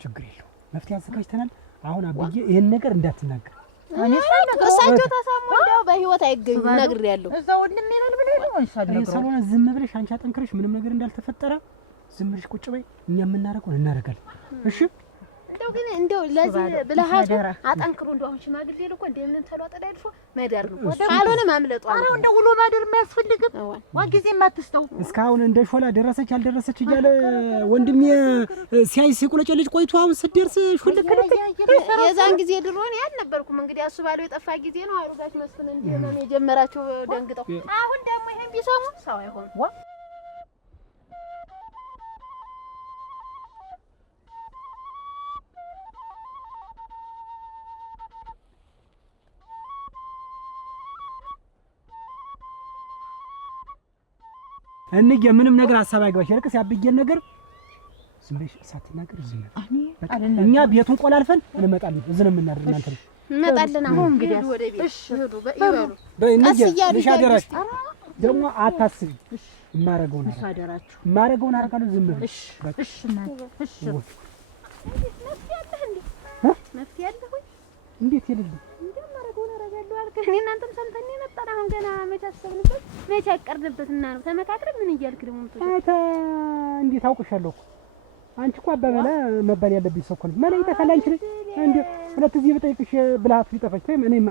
ችግር የለው መፍትሄ አዘጋጅተናል። አሁን አብዬ ይሄን ነገር እንዳትናገር። እሳቸው ተሰሙ እንደው በህይወት አይገኙ ነግሬያለሁ። እዛው እንደሚላል ብለህ ነው እንሳለሁ። ሰሎና ዝም ብለሽ አንቺ አጠንክረሽ ምንም ነገር እንዳልተፈጠረ ዝም ብለሽ ቁጭ በይ። እኛ የምናደርገውን እናደርጋለን። እሺ ግን እንደው ለዚህ ብለሃቱ አጠንክሮ እንደው አሁን ሽማግሌ ልኮ እንደምን ተሏ ተዳድፎ መዳር ነው ካልሆነ ማምለጧ ነው። እንደው ውሎ ማደር የሚያስፈልግም ዋጊዜም አትስተው። እስካሁን እንደ ሾላ ደረሰች አልደረሰች እያለ ወንድሜ ሲያይ ሲቁለጨልጭ ቆይቶ አሁን ስትደርስ ሹልክልክ የዛን ጊዜ ድሮን ያልነበርኩም እንግዲህ እሱ ባለው የጠፋ ጊዜ ነው አሩጋች መስፍን እንዲህ ነው የጀመራቸው ደንግጠው። አሁን ደግሞ ይሄን ቢሰሙ ሰው አይሆን እንዴ ምንም ነገር ሐሳብ አይገባሽ። ልክስ ያብየን ነገር ዝም ብለሽ ሳትናገር ዝም እኛ ቤቱን ቆላልፈን እንመጣለን። እዚህ ነው የምናድር። እናንተ እንመጣለን። አሁን እንግዲህ ወደ ቤት እሺ ሄዱ በይበሉ ልሽ አደራሽ ደግሞ አታስቢ። የማረገውን አደራችሁ የማረገውን አረጋለሁ። ዝም ብለሽ እሺ እሺ መፍትሄ አለ ወይ? እንዴት ይልልኝ እኔ እናንተም ሰምተን የመጣን አሁን ገና መቼ አሰብንበት መቼ አቀርንበትና ነው ተመካክረን ምን እያልክ ደግሞ እንዴት አውቅሻለሁ እኮ አንቺ እኮ አባበላ መባል ያለብኝ ሰው እኮ ነኝ። ማን ይጠፋል አንቺ ነኝ እንዴ? ሁለት ጊዜ ብጠይቅሽ ብልሃት ሊጠፋሽ ተይ። እኔማ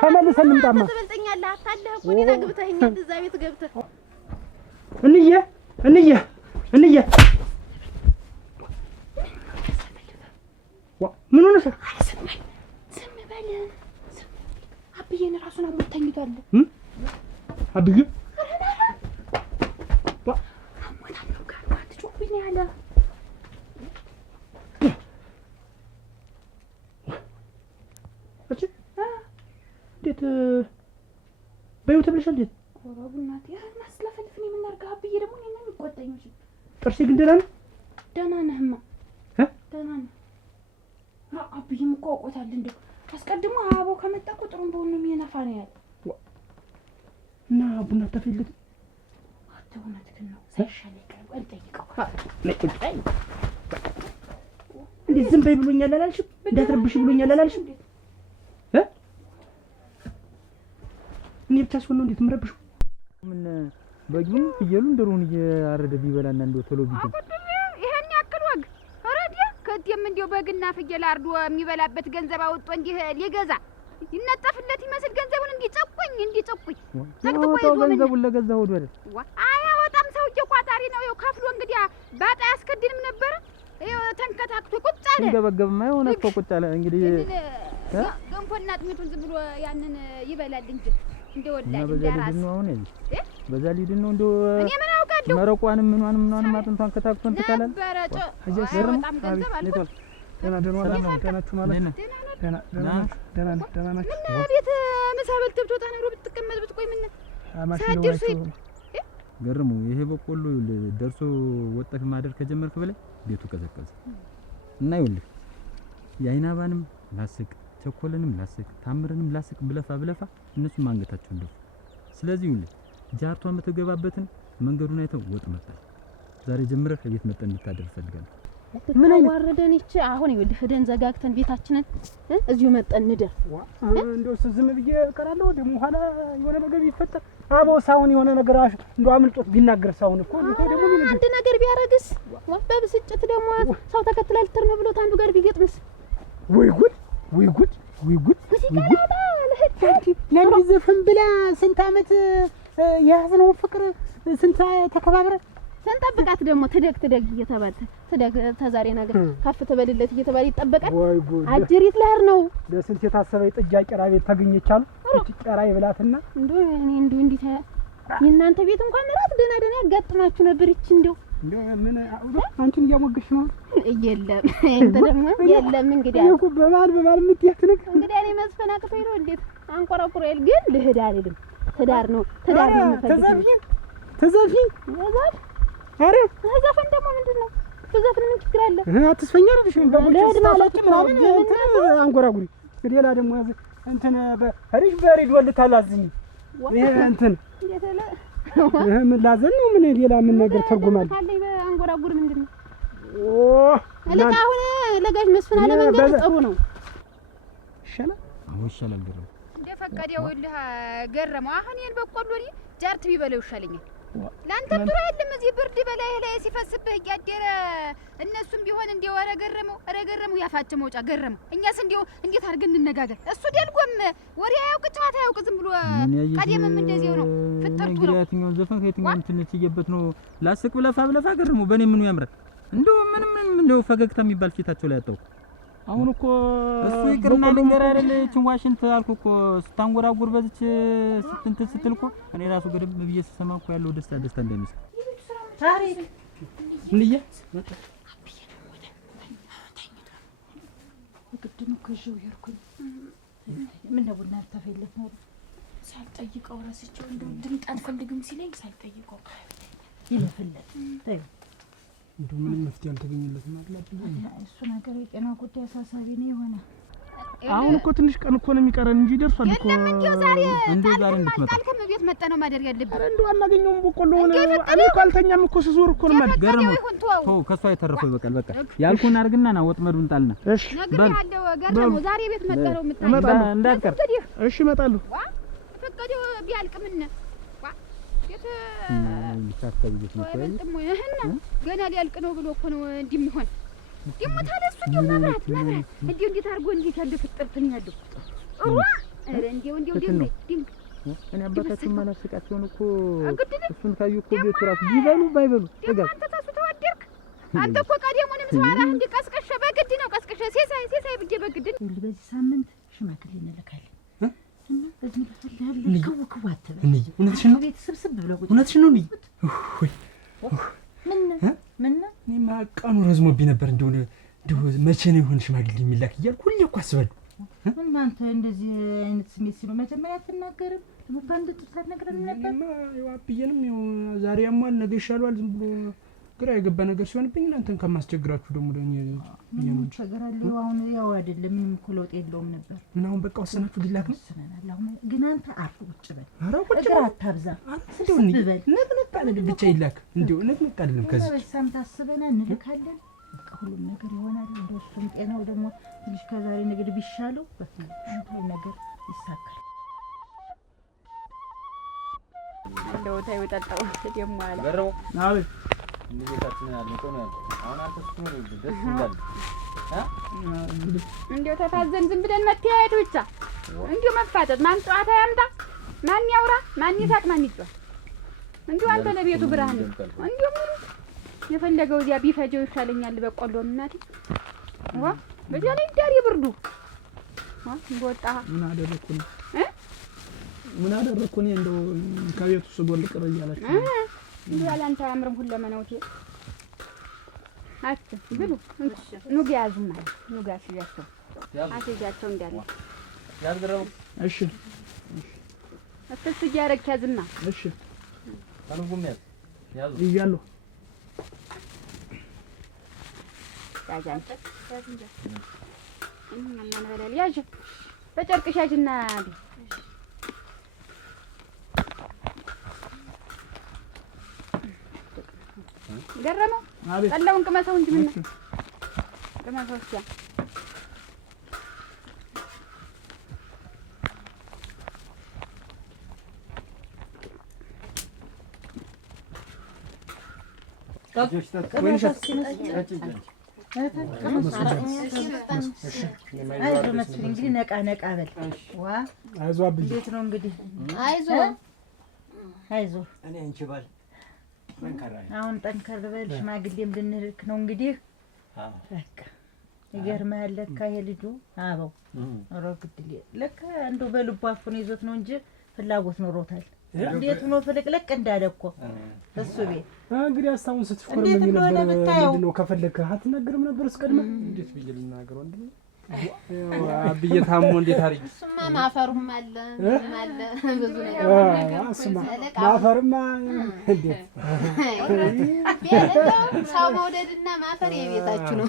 ተመልሰን እንምጣማ ትበልጠኛለህ። አታለህ እኮ እኔን አግብተኸኛል። እዛ ቤት ገብተህ እንዬ ምን ሆነሽ? ዝም በል አብዬን ራሱን አሞት ተኝቷል። አብዬ አሞታለሁ ጋር አትጮህብኝ ያለ እንዴት በይው ተብለሻል? እንዴት ኮራቡናት ያ ማስለፈልፍ ነው የምናርገው። አብዬ ደግሞ እኔን ነው የሚቆጣኝ። ጥርሴ ግን ደህና ነው? ደህና ነህማ ደህና ነህ? አብዬም እኮ አውቆታል። እንደው አስቀድሞ አበባው ከመጣ እኮ ጥሩምባውን ነው የሚነፋ ነው ያለ እና ቡና ተፈልግ አትሆነትክን ነው ሳይሻል ይቀርብ እንጠይቀው። እንዴ ዝም በይ ብሎኛል አላልሽም? እንዳትረብሽ ብሎኛል አላልሽም? እኔ ብቻ ስሆን ነው እንዴት የምረብሽው? ምን በጊዜው ፍየሉን ድሮውን እያረደ ቢበላና እንደው ቶሎ ቢገኝ ይሄን ያክል ወግ አረዲያ ከዲም እንደው በግና ፍየል አርዶ የሚበላበት ገንዘብ አውጥቶ እንዲህ ሊገዛ ይነጠፍለት ይመስል ገንዘቡን እንዲጨቁኝ ተክተቆ ይዞ ገንዘቡን ለገዛው ወደ አያወጣም። ሰውዬ ቋጣሪ ነው። ይኸው ከፍሎ እንግዲህ ባጣ ያስከድንም ነበር። ይኸው ተንከታክቶ ቁጭ አለ። ገበገብማ የሆነ እኮ ቁጭ አለ። እንግዲህ ገንፎና አጥሚቱን ዝም ብሎ ያንን ይበላል እንጂ እንደወላድ እንዳራስ ነው። አሁን በዛ ሊድን ነው እንደው እኔ ምን አውቃለሁ። መረቋንም ምኗንም አጥንቷን ከታክቶን ተካላል። በረጮ በጣም ገንዘብ አለ። ደህና ናችሁ ማለት ነው? ደህና ናችሁ? ምን ቤት ምሳ በልተህ ብትወጣ ነው ብትቀመጥ ብትቆይ ምን ሳትደርሱ ገርሙ። ይሄ በቆሎ ደርሶ ወጣህ ማደር ከጀመርክ በላይ ቤቱ ቀዘቀዘ እና ይኸውልህ የአይናባንም ላስቅ ቸኮልንም ላስቅ ታምርንም ላስቅ ብለፋ እነሱ ማንገታቸው እንደው ስለዚህ ይኸውልህ ጃርቷ የምትገባበትን መንገዱን አይተው ወጥ መጣ። ዛሬ ጀምረህ ቤት መጠን እንድታደር ፈልጋለሁ። ምን አዋረደን? እቺ አሁን ይኸውልህ ሄደን ዘጋግተን ቤታችንን እዚሁ መጠን እንደር እንደው ዝም ብዬ እቀራለሁ። ደግሞ ኋላ የሆነ ነገር ቢፈጠር አቦ ሳውን የሆነ ነገር እንደው አምልጦት ቢናገር ሳውን እኮ ደግሞ አንድ ነገር ቢያረግስ በብስጭት ደግሞ ሰው ተከትላ ልትር ነው ብሎ ታንዱ ጋር ቢገጥምስ? ወይ ጉድ ለምን ዘፈን ብላ ስንት ዓመት የያዝነው ፍቅር ስንት ተከባብረ ስንጠብቃት ደግሞ ትደግ እየተባለ ትደግ ተዛሬ ነገር ከፍ ተበልለት እየተባለ ይጠበቃል። ወይ ጉድ አጀሪት ለህር ነው ለስንት የታሰበ ጥጃ ቄራ ቤት ታገኘቻሉ። እቺ ቄራ ይብላትና እንደው እንዲታ የእናንተ ቤት እንኳን ምራት ደህና ያጋጥማችሁ ነበር። እቺ እንደው ምን አንቺን እያሞገሽ ነው? የለም እንተ ደግሞ የለም እንግዲህ እኮ በማል ምትያት ነገር እንግዲህ እኔ መስፈን አቅቶኝ ነው። እንዴት አንቆራቁሮ ይል ግን ልህድ አይደለም። ትዳር ነው የምፈልገው። ተዘፊ አረ ዘፈን ደግሞ ምንድነው? ዘፈን ምን ችግር አለ? አትስፈኛ አይደልሽ? ለህድ ማለት ምናምን አንጎራጉሪ ሌላ ደግሞ እንትን በሪሽ በሪድ ወልታላዝኝ ይሄ እንትን ምን ላዘን ነው? ምን ሌላ ምን ነገር ተርጉማል ካለ አንጎራጉር ምንድነው? አሁን ለጋሽ መስፈን አለ መንገድ ጥሩ ነው። ይሻላል ገረመው እንደፈቀደው ይልህ ገረመው። አሁን ይሄን በቆሎ ጃርት ቢበለው ይሻለኛል። ለአንተ ጥሩ አይደለም። እዚህ ብርድ በላይ ላይ ሲፈስብህ እያደረ እነሱም ቢሆን እንደው ረገረመው ያፋቸው መውጫ ገረመው። እኛስ እንደው እንዴት አድርገን እንነጋገር? እሱ ደልጎም ወሬ አያውቅ ጨዋታ አያውቅ ዝም ብሎ ቀደምም እንደዚሁ ነው። ፍጥርቱ ነው። የትኛውን ዘፈን ከየትኛው ትንሽ እየበት ነው ላስቅ ብለፋ ገረመው። በእኔ ምኑ ያምራል? እንደው ምንም እንደው ፈገግታ የሚባል ፊታቸው ላይ አጣው። አሁን እኮ እሱ ይቅርና ልንገር አይደል እቺን ዋሽንት አልኩ እኮ ስታንጎራጉር በዚች ስትል እኮ እኔ ራሱ ገደም ብዬ ስሰማ እኮ ያለው ደስታ እንደሚመስል ታሪክ እንዴ ቅድም እኮ ይዤው ሄድኩኝ። ምን ነው ቡና አልተፈለፈ ነው ሳልጠይቀው ረስቼው እንደው ድምፅ አልፈልግም ሲለኝ ሳልጠይቀው ይለፈለት ታዩ እንደው ምንም መፍትሄ አልተገኘለትም አይደል? እሱ ነገር የጤና ጉዳይ አሳሳቢ ነው የሆነ። አሁን እኮ ትንሽ ቀን እኮ ነው የሚቀረን እንጂ ደርሷል እኮ። እንደው ዛሬ እንድትመጣ ጣልከም ቤት መጣ ነው ማደር ያለብህ። ኧረ እንደው አናገኘውም በቆሎ ሆነ። እኔ እኮ አልተኛም እኮ ስዞር እኮ ነው ማለት ገርሞ ተው ከሷ የተረፈው ይበቃል። በቃ ያልኩህን አድርግና ና ወጥመዱን ጣልና። እሺ ነግሬሃለሁ። ገርሞ ዛሬ ቤት መጣ ነው የምታየው። እንዳትቀር። እሺ እመጣለሁ። ፈቀደው ቢያልቅ ምን ገና ሊያልቅ ነው ብሎ እኮ ነው እንዲህ የሚሆን። ደግሞ ታዲያ እሱ እንደው መብራት እንዲሁ እንዴት አድርጎ እንዴት ያለ ፍጥርት ነው ያለው። ኧረ እንዲሁ ድንቅ እኔ አባታችን ማናፍቃቸውን እኮ እሱን ካዩ እኮ ቤቱ ራሱ ቢበሉ ባይበሉ ደግሞ አንተ ታሱ ተወደድክ። አንተ እኮ ቀደሙንም ሰዋራ እንዲቀስቀሽ በግድ ነው ቀስቀሽ ሴሳይ ብዬ በግድ ነው። በዚህ ሳምንት ሽማግሌ እንልካለን እና በዚህ ልፈልሃለሁ ከዋት እውነትሽን ነው? ቤተሰብ ብለው እውነትሽን ነው? ወይ ምን እኔማ ቀኑ ረዝሞብኝ ነበር። እንደው መቼ ነው ይሆን ሽማግሌ የሚላክ እያልኩ ሁሌ እኮ አስባለሁ። ምን አንተ እንደዚህ አይነት ስሜት ሲሉ መጀመሪያ አትናገርም? በአንድ ጥርስ አትነግረንም ነበር? ያው አብዬንም ያው ዛሬ ያሟል ነገ ይሻለዋል ዝም ብሎ ግራ የገባ ነገር ሲሆንብኝ እናንተን ከማስቸግራችሁ ደግሞ ምን ችግር አለው? አሁን ያው አይደለም ምንም እኮ ለውጥ የለውም ነበር። እና አሁን በቃ ወሰናችሁ ሊላክ ነው? ወሰናል። አሁን ግን አንተ አርፍ ቁጭ በል። ኧረ ቁጭ በል አታብዛ። ነጥነጥ አለ ብቻ ይላክ እንደው ነጥነጥ አይደለም። ከዚህ በሳምንት አስበና እንልካለን። በቃ ሁሉም ነገር ይሆናል። እንደሱም ጤናው ደግሞ ትንሽ ከዛሬ ነገር ቢሻለው በቃ ነገር ይሳካል። እንደው ታዩ ጠጣው ደግሞ አለ ገረው አቤት እንዴታችን አልቆ ነው ያልኩት። አሁን አንተ ስትኖር ደስ ይላል። እንደው ተፋዘን ዝም ብለን መተያየት ብቻ እንደው መፋጠጥ ማን ጨዋታ ያምጣ ማን ያውራ ማን ይሳቅ ማን ይጫወት እንደው አንተ ለቤቱ ብርሃን እንደው የፈለገው እዚያ ቢፈጀው ይሻለኛል በቆሎ እናቴ ዋ በዚያ ላይ ዳሪ ብርዱ ወጣ ምን አደረኩ እኔ እንደው ከቤቱ ስጎል ቅር እያላችሁ እንደው ያላንተ አያምርም ሁለመናውቴ አት ብሉ ኑግ ያዙ ማለት ኑግ አስይዛቸው አስይዛቸው እንዳለ ያዝገረው እሺ አትስ እያረክ ያዝና እሺ ታንጉም ያዙ ይያለሁ ያጃን ያዝንጀ ማን በለል ያጅ በጨርቅሽ ያጅና ገረመው ጠላውን ቅመሰው እንጂ ምን ቅመሰው እስኪ እንግዲህ ነቃ በል ዋ አይዞህ አብዬ እንዴት ነው እንግዲህ አይዞህ እኔ አንቺ ባል አሁን ጠንከር በል ሽማግሌም ልንልክ ነው እንግዲህ በቃ ይገርምሃል ለካ ይሄ ልጁ አበው ረግድል ለካ እንደው በልቡ አፍኖ ይዞት ነው እንጂ ፍላጎት ኖሮታል እንዴት ሆኖ ፍልቅልቅ እንዳለ እኮ እሱ ቤት እንግዲህ አስታውን ስትፈርም ነበር ምንድነው ከፈለከ አትናገርም ነበር እስቀድመ እንዴት ብዬ ልናገር ወንድም አብዬ ታሞ እንዴት አርግ እሱማ ማፈሩም አለ ብዙ ነገር እሱማ ማፈርማ እንዴት ሰው መውደድና ማፈር የቤታችሁ ነው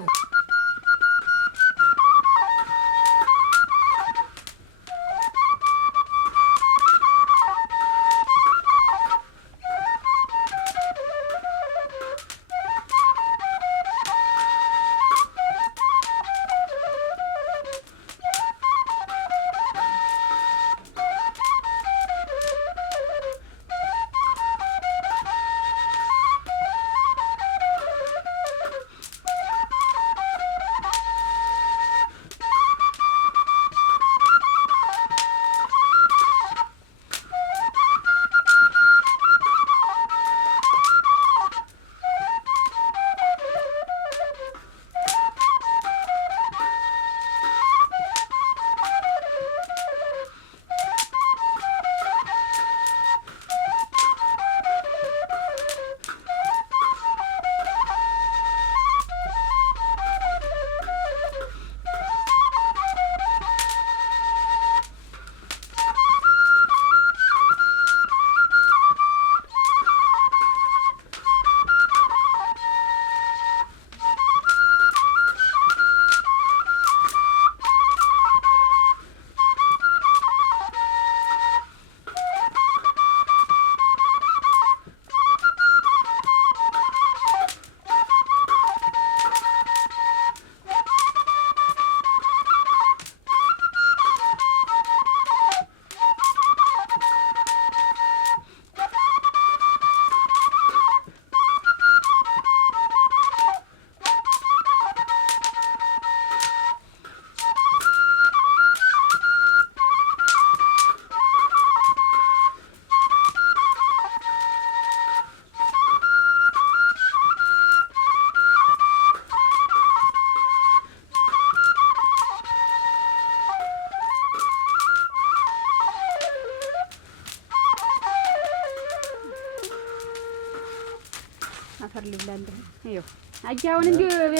አፈር ልብላለሁ። ይኸው አየህ አሁን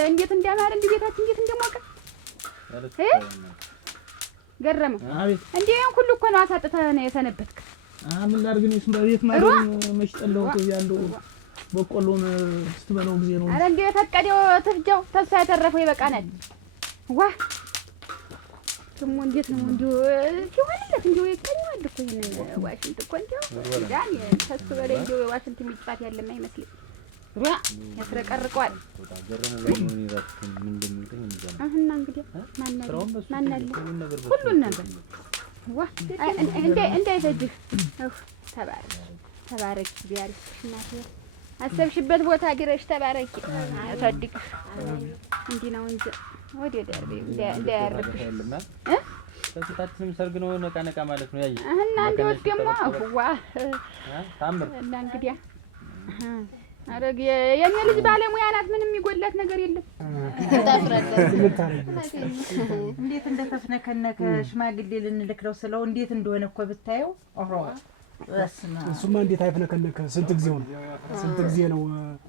እንዴት እንዳማረ ቤታችን እንዴት እንደሞቀ ገረመው። እንዴ ሁሉ እኮ ነው አሳጥተህ ነው የሰነበትክ። ምን ላድርግ ነው እሱን በቤት ማለት መች ጠላሁት ያለው በቆሎን ስትበላው ጊዜ ነው። አረ እንዴ የፈቀደው ትፍጀው ተስፋ ያተረፈው ይበቃናል። ዋ ደግሞ እንዴት ነው እንዲሁ ሲሆንለት እንዲሁ ይቀኛል እኮ ይሄንን ዋሽንት እኮ እንዲሁ ዳን ተስፋ በላይ እንዲሁ ዋሽንት የሚጫወት ያለም አይመስልም። ዋ ያስረቀርቀዋል። አሁን እንግዲህ ማን አለ ሁሉን ነገር ዋ እንዳይፈጅህ ተባረክ ቢያርሽ እናቴ አሰብሽበት ቦታ ድረሽ ተባረኪ ያሳድግሽ። እንዲህ ነው እንጂ ወዲያ ደርቤ እንዳያርብሽ ተስታችንም ሰርግ ነው ነቃ ማለት ነው ያየህ እና እንደውስ ደግሞ ዋ ታምር እና እንግዲህ አረግ የኔ ልጅ ባለሙያ ናት። ምንም የሚጎላት ነገር የለም። እንዴት እንደተፍነከነከ ሽማግሌ ልንልክ ነው ስለው እንዴት እንደሆነ እኮ ብታየው እሱማ እንዴት አይፍነከነከ ስንት ጊዜው ነው ስንት ጊዜ ነው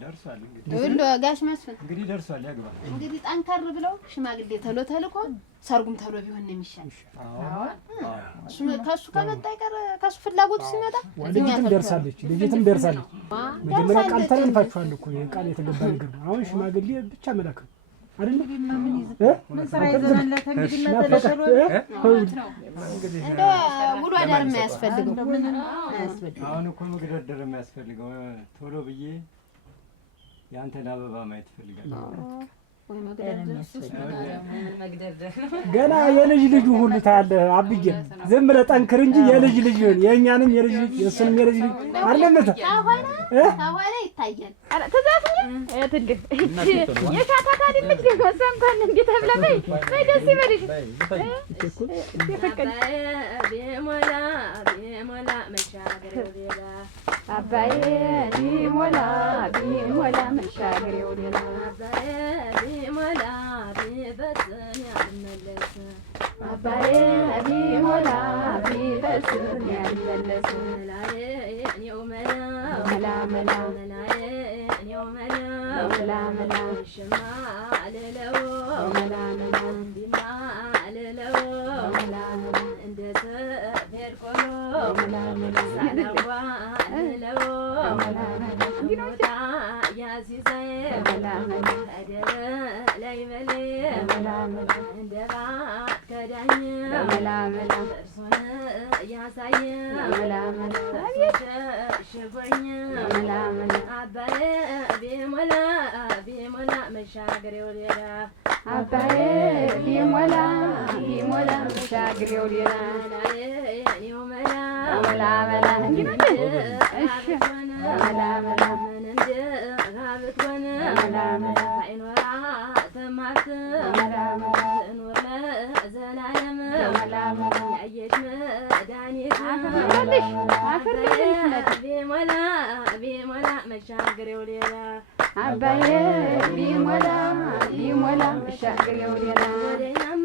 ደርሷል። እንግዲህ ጋሽ መስፍን እንግዲህ ደርሷል። ያግባ እንግዲህ ጠንከር ብለው ሽማግሌ ተሎ ተልኮ ሰርጉም ተሎ ቢሆን ነው የሚሻል። እሱ ከሱ ከመጣ ይቀር ከሱ ፍላጎቱ ሲመጣ ልጅትም ደርሳለች። መጀመሪያ ቃል ተላልፋችኋል እኮ ይሄ ቃል የተገባ ነገር ነው። አሁን ሽማግሌ ብቻ መላክ ነው አይደል? ምን ስራ ይዘናለት እንግዲህ መተለሸሎ እንደ ሙሉ አዳር የማያስፈልገው አሁን እኮ መግደርደር የማያስፈልገው ቶሎ ብዬ ያንተን አበባ ማየት ፈልጋለሁ። ገና የልጅ ልጁ ሁሉ ታያለህ አብዬ። ዝም ብለህ ጠንክር እንጂ የልጅ ልጅ የእኛንም የልጅ ልጅ የእሱንም የልጅ ልጅ አይደለም አሁን ይታያል። አረ ተዛፍኝ እትልህ የሻታታ ልጅ ወሰንኳን እንዴ ተብለበይ ወይ ደስ ይበልሽ ይፈቀድ ቢሞላ መሻገር ወዲላ አባዬ ቢሞላ መሻገር ወዲላ አባዬ ቢሞላ ቢበስን ያልመለስ አባዬ ቢሞላ ቢበስን ያልመለስ ላዬ እኔው መላ እኔው መላ ሽማ አለለው እንዲማ አለለው እንደ ተፌር ቆሎ ሳናዋ አለለው ሞታ ያሲሳይ አደረ ላይ መሌ እንደ ባት ከዳኝ እርሱን ያሳየ ሽጎኝ አባዬ ቢሞላ መሻገሬው ሌላ አባዬ ቢሞላ መሻገሬው ሌላ እኔው መላ ምን እንደ ጋብትሆነ አይኖራ ተማት እኖር ለዘላለም ያየሽ መድኃኒት ቢሞላ መሻገሬው ሌላ አባዬ ቢሞላ መሻገሬው ሌላ ወደኛማ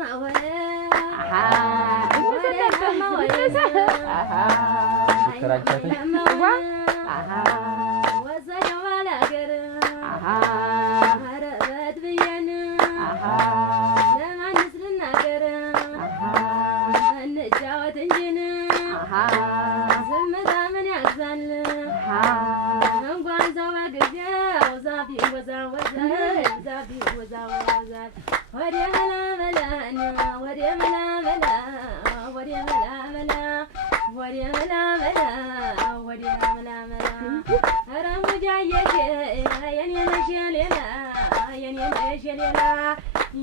ወሰደው ባላገር አረበት ብዬን ለማንስ ልናገር እንጫወት እንጂን ዝምታ ምን ያግዛል? እንኳን ሰው በጊዜው ዛፍ ይወዛወዛል። ወደ መላመላን ወደ መላመላ ኧረ ሙጃየቴ የኔ ነሽ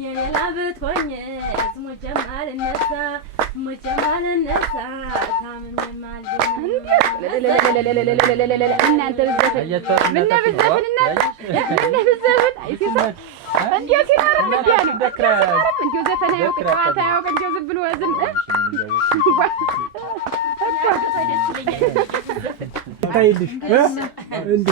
የሌላ ብትሆኝ ሙቼም አልነሳ ታምሜም አልድን እናንተ ብዘፍን እንዲሁ ሲኖርም እንዲያ ነው። እንዲሁ ዘፈን አያውቅ ጨዋታ አያውቅ እንዲሁ ዝም ብሎ ዝም ታይልሽ እንዴ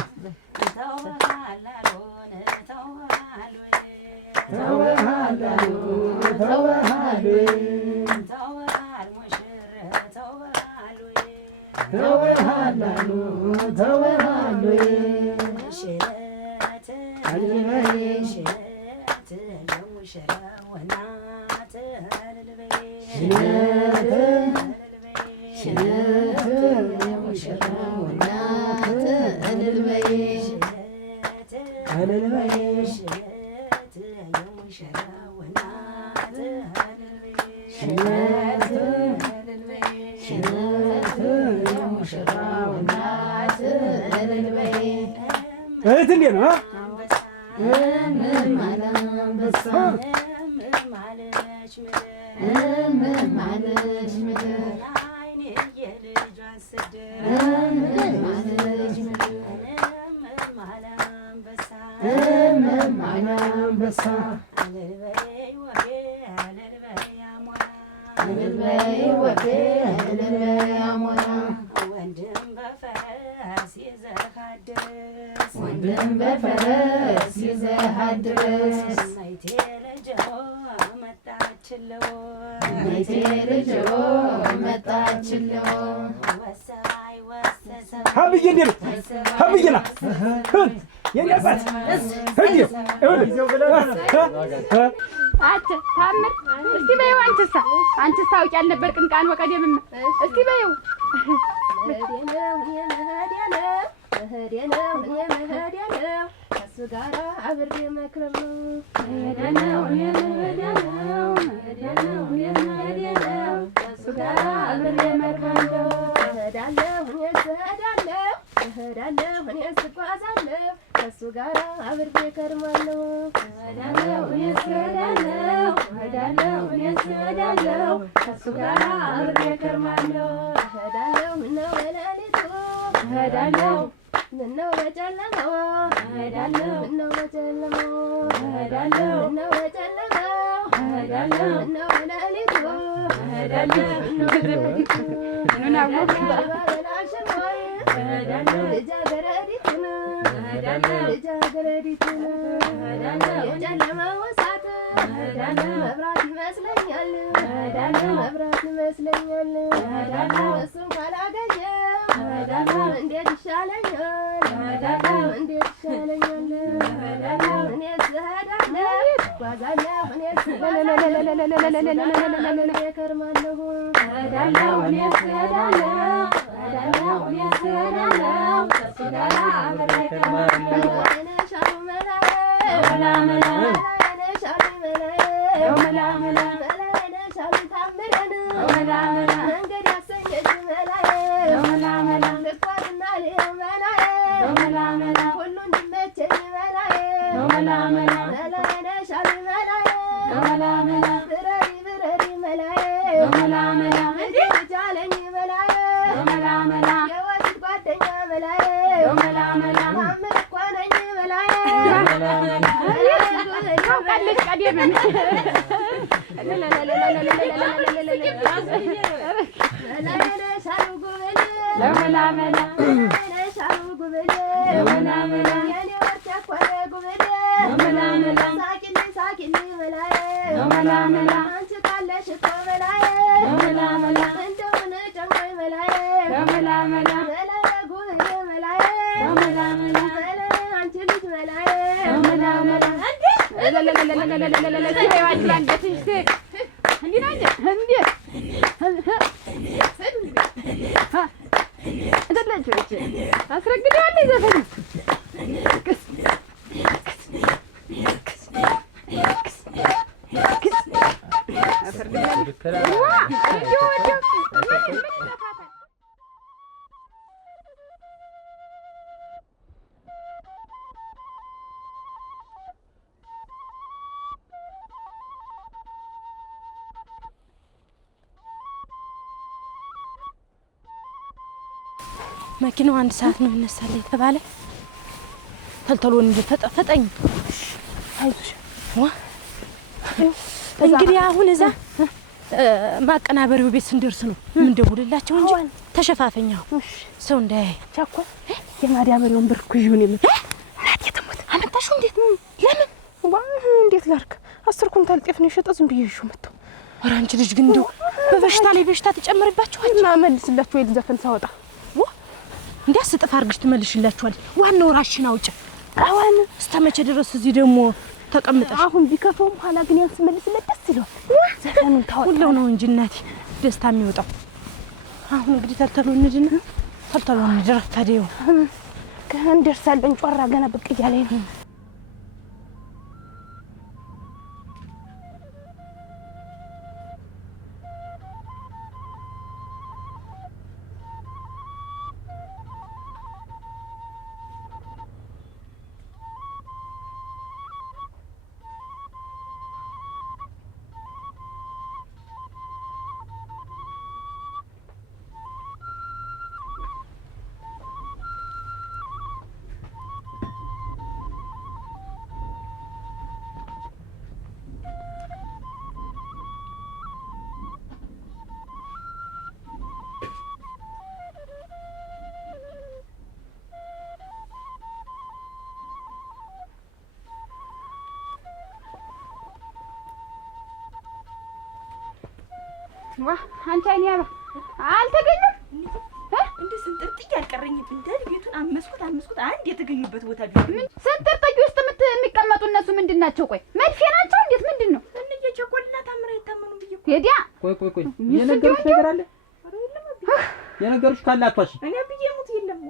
እህት እንዴት ነው? ወንድም በፈረስ ይዘህ አድረስ ማይቴ ልጆ መጣችለው ወሳይ ወሰሰ ሀብዬ እንዴት ነው? ሀብዬ ና የኔ አባት አንተ ታምር እስቲ በይው። አንቺስ ታውቂያል ነበር ቅንቃን ወቀደምማ እስቲ በይው። መሄዴነው ከሱ ጋር አብሬ መክረም ነው። መሄዴነው ከሱ ጋር አብሬ መክረም ነው። እሄዳለሁ እኔስ እጓዛለሁ ከሱ ጋር አብሬ ከርማለሁ። እሄዳለሁ እኔስ እሄዳለሁ ከሱ ጋር አብሬ ከርማለሁ። እሄዳለሁ ምነው በሌሊቱ እሄዳለሁ ምነው በጨለማው እሄዳለሁ ምነው በጨለማው እሄዳለሁ ምነው በጨለማው እሄዳለሁ ምነው በሌሊቱ እሄዳለሁ ምነው በሌሊቱ ልጃገረዲቱን የጨለማው እሳት መብራት ይመስለኛል መብራት ይመስለኛል። እሱን ካላገኘው እንዴት ይሻለኛል እንዴት ይሻለኛል። እኔስ እሄዳለሁ እጓዛለሁ እኔስ እከርማለሁ እሄዳለሁ እኔስ እሄዳለሁ እኔስ እሄዳለሁ ከሱ ጋር አብሬ እከርማለሁ። ነሻሉ መላዬ መላ መላ ነሻሉ መላዬ መላ መላ ነሻሉ ታምረን መላ መላ መንገድ ያሰኘች መላዬ መላ መላ ልጓዝና ልሄድ መላዬ መላ መላ ሁሉ እንዲመቸኝ መላዬ መላ መላ ነሻሉ መላዬ መላ መላ ብረሪ ብረሪ መላዬ መላ መላ እንዲህ አለኝ መላዬ መላ መላ የወዲት ጓደኛ መላዬ መላ መላ ታምር እኮ ነኝ መላዬ መላ መላ ታውቃለች ቀደምን መላዬ ነሻሉ ጉብል መላ መላ ነሻሉ ጉብል መላ መላ የኔ ወርቅ ያኮረ ጉብል መላ መላ ሳቂልኝ መላዬ መላ መላ አንቺ ካለሽ እኮ መላዬ መላ መላ እንደውን ጨንቆኝ መላዬ መላ መላ ጉብል መላዬ መላ መላ አንቺ ልጅ መላዬ መላ መላ አስረግደዋለሁ ዘፈን መኪናው 1 ሰዓት ነው ይነሳል የተባለ ተልተሎ እንድፈጠፈጠኝ አይዞሽ እንግዲህ አሁን እዛ ማቀናበሪው ቤት ስንደርስ ነው ምን ደውልላቸው እንጂ ተሸፋፈኛው ሰው እንዳያይ ቻኮ የማዳበሪያውን ብር ኩዩን የምት እናቴ ተሞት አመጣሽው እንዴት ለምን እንዴት ላርክ 10 ኩንታል ጤፍ ነው የሸጠው ዝም ብዬ ይሹ መጣው። ኧረ አንቺ ልጅ ግን እንደው በበሽታ ላይ በሽታ ተጨምርባችኋል እና መልስላችሁ የልዘፈን ሳወጣ እንዲያስ ጥፋ አርግሽ ትመልሽላችኋል። ዋናው ራሽን አውጭ አዋን እስከመቼ ድረስ እዚህ ደግሞ ተቀምጠሽ? አሁን ቢከፋውም ኋላ ግን ያን ስመልስለት ደስ ይለዋል። ዘፈኑን ታወጣ ሁሉ ነው እንጂ እናቴ ደስታ የሚወጣው። አሁን እንግዲህ ተልተሎ እንድና ተልተሎ እንድረፍ ታዲያው እንደርሳለን። ጮራ ገና ብቅ እያለኝ ነው። ዋ አንቺ አይኔ ያባ አልተገኘም እንዴ? ስንጥርጥዬ አልቀረኝም። እንዴት ቤቱን አመስኩት አንድ የተገኙበት ቦታ ቢሆን ምን ስንጥርጥዬ ውስጥ የሚቀመጡ እነሱ ምንድን ናቸው? ቆይ መድፌ ናቸው? እንዴት ምንድን ነው? እንዬ ቸኮልና ታምራ የታመኑ ብዬ ሄዲያ ቆይ የነገሩሽ ነገር አለ? የነገሩሽ ካለ አቷሽ እኔ ብዬ ሙት የለም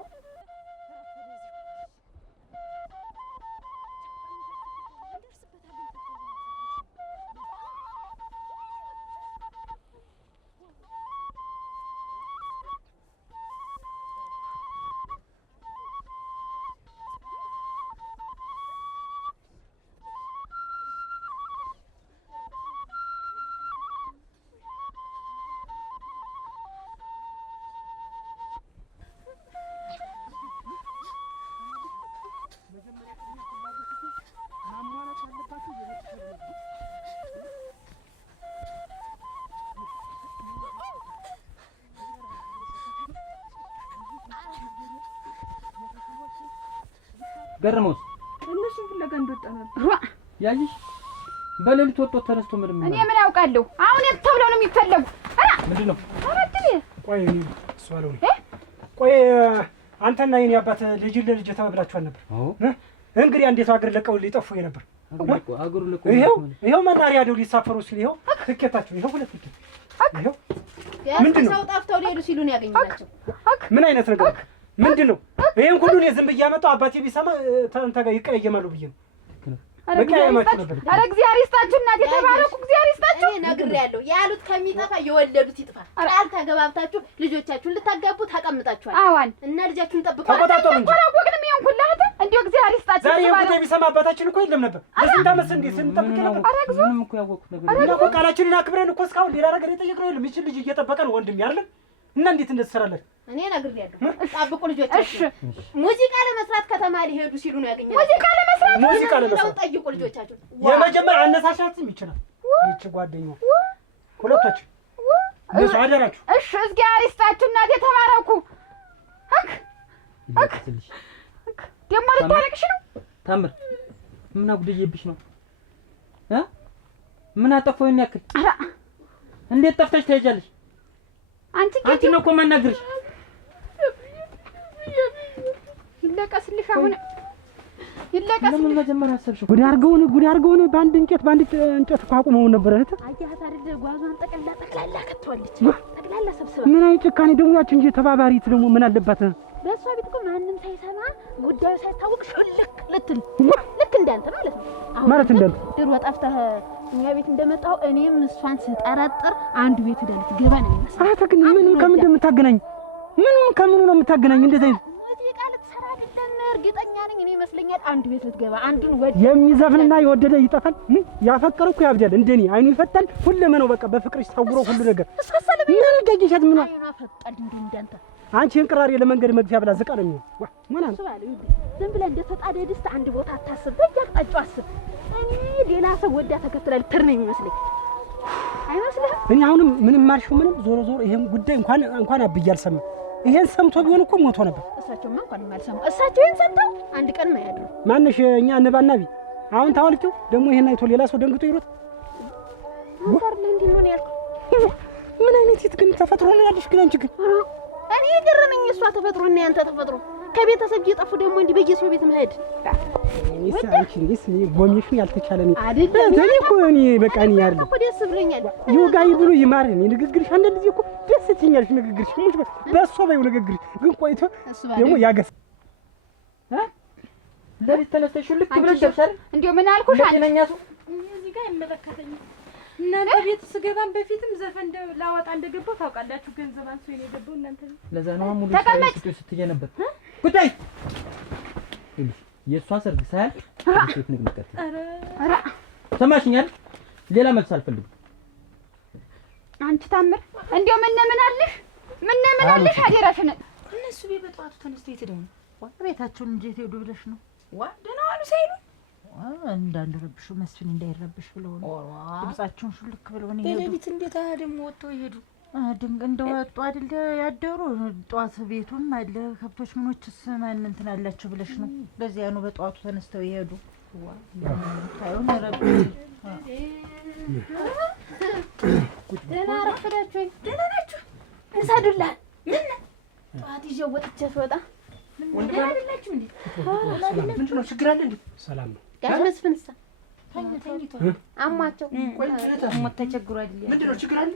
ገረመውስ እነሱን ፍለጋ እንደወጣ ነበር ያይሽ በሌሊት ወጥቶ ተነስቶ ምንም እኔ ምን አውቃለሁ? አሁን የት ተብለው ነው የሚፈለጉ? ምንድነው? ቆይ እኔ እሱ አለው ቆይ አንተና የኔ አባት ልጅ ለልጅ ተባብላችኋል ነበር? እንግዲህ እንዴት አገር ለቀው ሊጠፉ ነበር? አገሩ ለቀው ይሄው መናሪያ ደው ሊሳፈሩ ሲል ይሄው ትኬታችሁ ይሄው ሁለት ትኬት ይሄው ምንድነው? ሰው ጠፍተው ሊሄዱ ሲሉ ነው ያገኘናቸው። ምን አይነት ነገር ምንድነው? ይሄን ሁሉ እኔ ዝም ብዬ አመጣው አባቴ ቢሰማ አንተ ጋር ይቀየማሉ ብዬ ነው። ኧረ እግዚአብሔር ይስጣችሁ እናቴ ተባረኩ። እግዚአብሔር ይስጣችሁ። እኔ ነግሬያለሁ ያሉት ከሚጠፋ የወለዱት ይጥፋ። ቃል ተገባብታችሁ ልጆቻችሁን ልታጋቡ ተቀምጣችኋል። አዋን እና ልጃችሁን ጠብቁ። ተቆጣጣሩ እንጂ ወግንም ይሁን ኩላህተ እንዴው እግዚአብሔር ይስጣችሁ። ዛሬ ይሁን ቢሰማ አባታችን እኮ የለም ነበር። ለስንት ዓመት እንዴ ስንጠብቅ ነበር። ምንም እኮ ያወቁት ነገር እና እኮ ቃላችንን አክብረን እኮ እስካሁን ሌላ ነገር የጠየቅነው የለም። ይህች ልጅ እየጠበቀ ነው ወንድሜ አይደለም። እና እንዴት እንደተሰራለች እኔ ነግሬያለሁ። ጠብቁ ልጆቻችሁ። ሙዚቃ ለመስራት ከተማ ሊሄዱ ሲሉ ነው ያገኘናቸው። ሙዚቃ ለመስራት ጠይቁ ልጆቻችሁ። የመጀመሪያ አነሳሻትም ይችላል ይች ጓደኛው ሁለቶች እሱ አደራችሁ። እሺ እግዚአብሔር ይስጣችሁ እናቴ ተባረኩ። ደግሞ ልታረቅሽ ነው? ታምር ምን አጉድዬብሽ ነው? ምን አጠፋው ያክል? እንዴት ጠፍተሽ ትሄጃለሽ? አንቺ ነው እኮ ማናገርሽ። ይለቀስልሽ አሁን ይለቀስ። ለምን መጀመሪያ አሰብሽው? ጉድ አድርገውን በአንድ እንጨት አቁመው ነበር እህት። አያት አይደል ጓዟን ጠቅላላ ከተዋለች። ጠቅላላ ሰብስባ ምን አይነት ጭካኔ ደግሞ ያቺ እንጂ ተባባሪት ደግሞ ምን አለባት? በእሷ ቤት እኮ ማንም ሳይሰማ ጉዳዩ ሳይታወቅ ሽልክ ልክ እንዳንተ ማለት ነው። ማለት እንዳንተ ድሮ ጠፍተህ እኛ ቤት እንደመጣው እኔም እሷን ስጠረጥር አንዱ ቤት ሄዳ ልትገባ ነው የሚመስለው። አታ ግን ምንም ከምን እንደምታገናኝ ከምኑ ነው የምታገናኝ? እንደዚህ አይነት ሙዚቃ ልትሰራ አይደለም እርግጠኛ ነኝ። እኔ ይመስለኛል አንዱ ቤት ልትገባ አንዱን ወደ የሚዘፍንና የወደደ ይጠፋል። ያፈቀረ እኮ ያብዳል። እንደኔ አይኑ ይፈታል። ሁሉም ነው በቃ በፍቅርሽ ታውሮ ሁሉ ነገር ምን ገጅሻት ምን አይኑ አፈጣል እንዳንተ አንቺ እንቅራሪ ለመንገድ መግፊያ ብላ ዝቃ ነው የሚሆን። ዋ ምን አለ ዝም ብለህ እንደተጣደ ድስት አንድ ቦታ አታስብ። በየአቅጣጫው አስብ። እኔ ሌላ ሰው ወዳ ተከትላ ልትር ነው የሚመስለኝ። አይመስልህም? እኔ አሁንም ምንም ማርሽው ምንም ዞሮ ይሄን ጉዳይ እንኳን አብዬ አልሰማም። ይሄን ሰምቶ ቢሆን እኮ ሞቶ ነበር። እሳቸውማ እንኳን የማልሰሙ እሳቸው ይሄን ሰምተው አንድ ቀን ማያድሩ ማንሽ እኛ ንባናቢ አሁን ታወልቂው ደግሞ ይሄን አይቶ ሌላ ሰው ደንግጦ ይሮጥ ወር ለንዲ ነው ያልኩ። ምን አይነት ይት ግን ተፈጥሮ ነው ያለሽ ግን አንቺ ግን እኔ ገረመኝ። እሷ ተፈጥሮ እና ያንተ ተፈጥሮ ከቤተሰብ እየጠፉ ደግሞ እንዲህ በየሰው ቤት መሄድ አንቺ እንዴስ ጎሜሽን ያልተቻለኝ አይደለም። እኔ እኮ እኔ በቃ እኔ ያለው እኮ ደስ ብሎኛል። ይወጋኝ ብሎ ይማረኝ ንግግርሽ አንዳንድ ጊዜ እኮ ደስ ትኛለሽ ንግግርሽ ሙሽ በእሷ ባይው ንግግርሽ ግን ቆይቶ ደግሞ ያገስ ለቤት ተነስተሽ ልክ ብለሽ ደርሰሽ እንዴው ምን አልኩሽ? አንተኛ ሰው እዚህ ጋር አይመለከተኝም። እናንተ ቤት ስገባም በፊትም ዘፈን ላወጣ እንደገባው ታውቃላችሁ። ገንዘብ አንሶ ነው የገባው እናንተ ለዛ ነው ሙሉ ስትይ ነበር። ጉዳይ የእሷ ሰርግ ሳያል ሴት ንግግር ኧረ ሰማሽኛል? ሌላ መልስ አልፈልግም። አንቺ ታምር እንዴው ምን አለሽ? ምን አለሽ? አደራሽን እነሱ በጠዋቱ ተነስተው የት ሄደው ነው? ቤታቸውን እንጂ የት ሄዱ ብለሽ ነው? ደህና ዋሉ ሳይሉ እንዳንረብሹ መስፍን እንዳይረብሽ ብለው ነው ድምጻቸውን ሹልክ ብለው ነው። በሌሊት እንዴት ደግሞ ወጥተው ይሄዱ? ድንቅ እንደወጡ አይደል ያደሩ? ጧት ቤቱም አለ ከብቶች ምኖችስ ማን እንትን አላቸው ብለሽ ነው? ለዚያ ነው በጠዋቱ ተነስተው ይሄዱ። ታዩን ረብሽ ደህና አረፈዳችሁ? ደህና ናችሁ? እንሳዱላ ምን ጠዋት ይዤው ወጥቼ ስወጣ ወንድም አይደላችሁ እንዴ? ምንድን ነው ችግር አለ እንዴ? ሰላም ነው። ጋሽ መስፍንሳ ተኝቶ አሟቸው ሞት ተቸግሮ አይደል? ምንድን ነው ችግር አለ?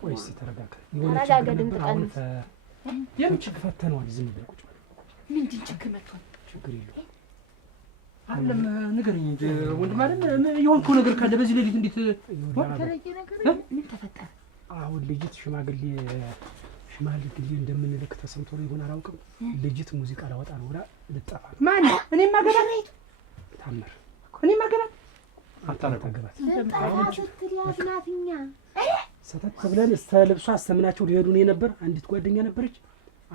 ቆይ እስኪ ተረጋጋ። ተረጋጋ። ድምፅ ቀንስ። የምን ችግር ፈተነዋል? ዝም ብለህ ቁጭ በል። ምንድን ችግር መጥቷል? ችግር የለውም አይደለም ንገረኝ እንጂ ወንድም አይደል የሆንከው ነገር ካለ በዚህ ሌሊት እንዴት ተለየ ነገር ምን ተፈጠረ? አሁን ልጅት ሽማግሌ እንደምንልክ ተሰምቶ ነው ይሆን አላውቅም። ልጅት ሙዚቃ ላወጣ ነው ብላ ልጠፋ ማን እኔማ ገባኝ ታምር እኔማ ገባኝ አታረጋጋት ስትያዝናትኛ ሰተት ብለን እስተ ልብሷ አስተምናቸው ሊሄዱ ነው የነበር። አንዲት ጓደኛ ነበረች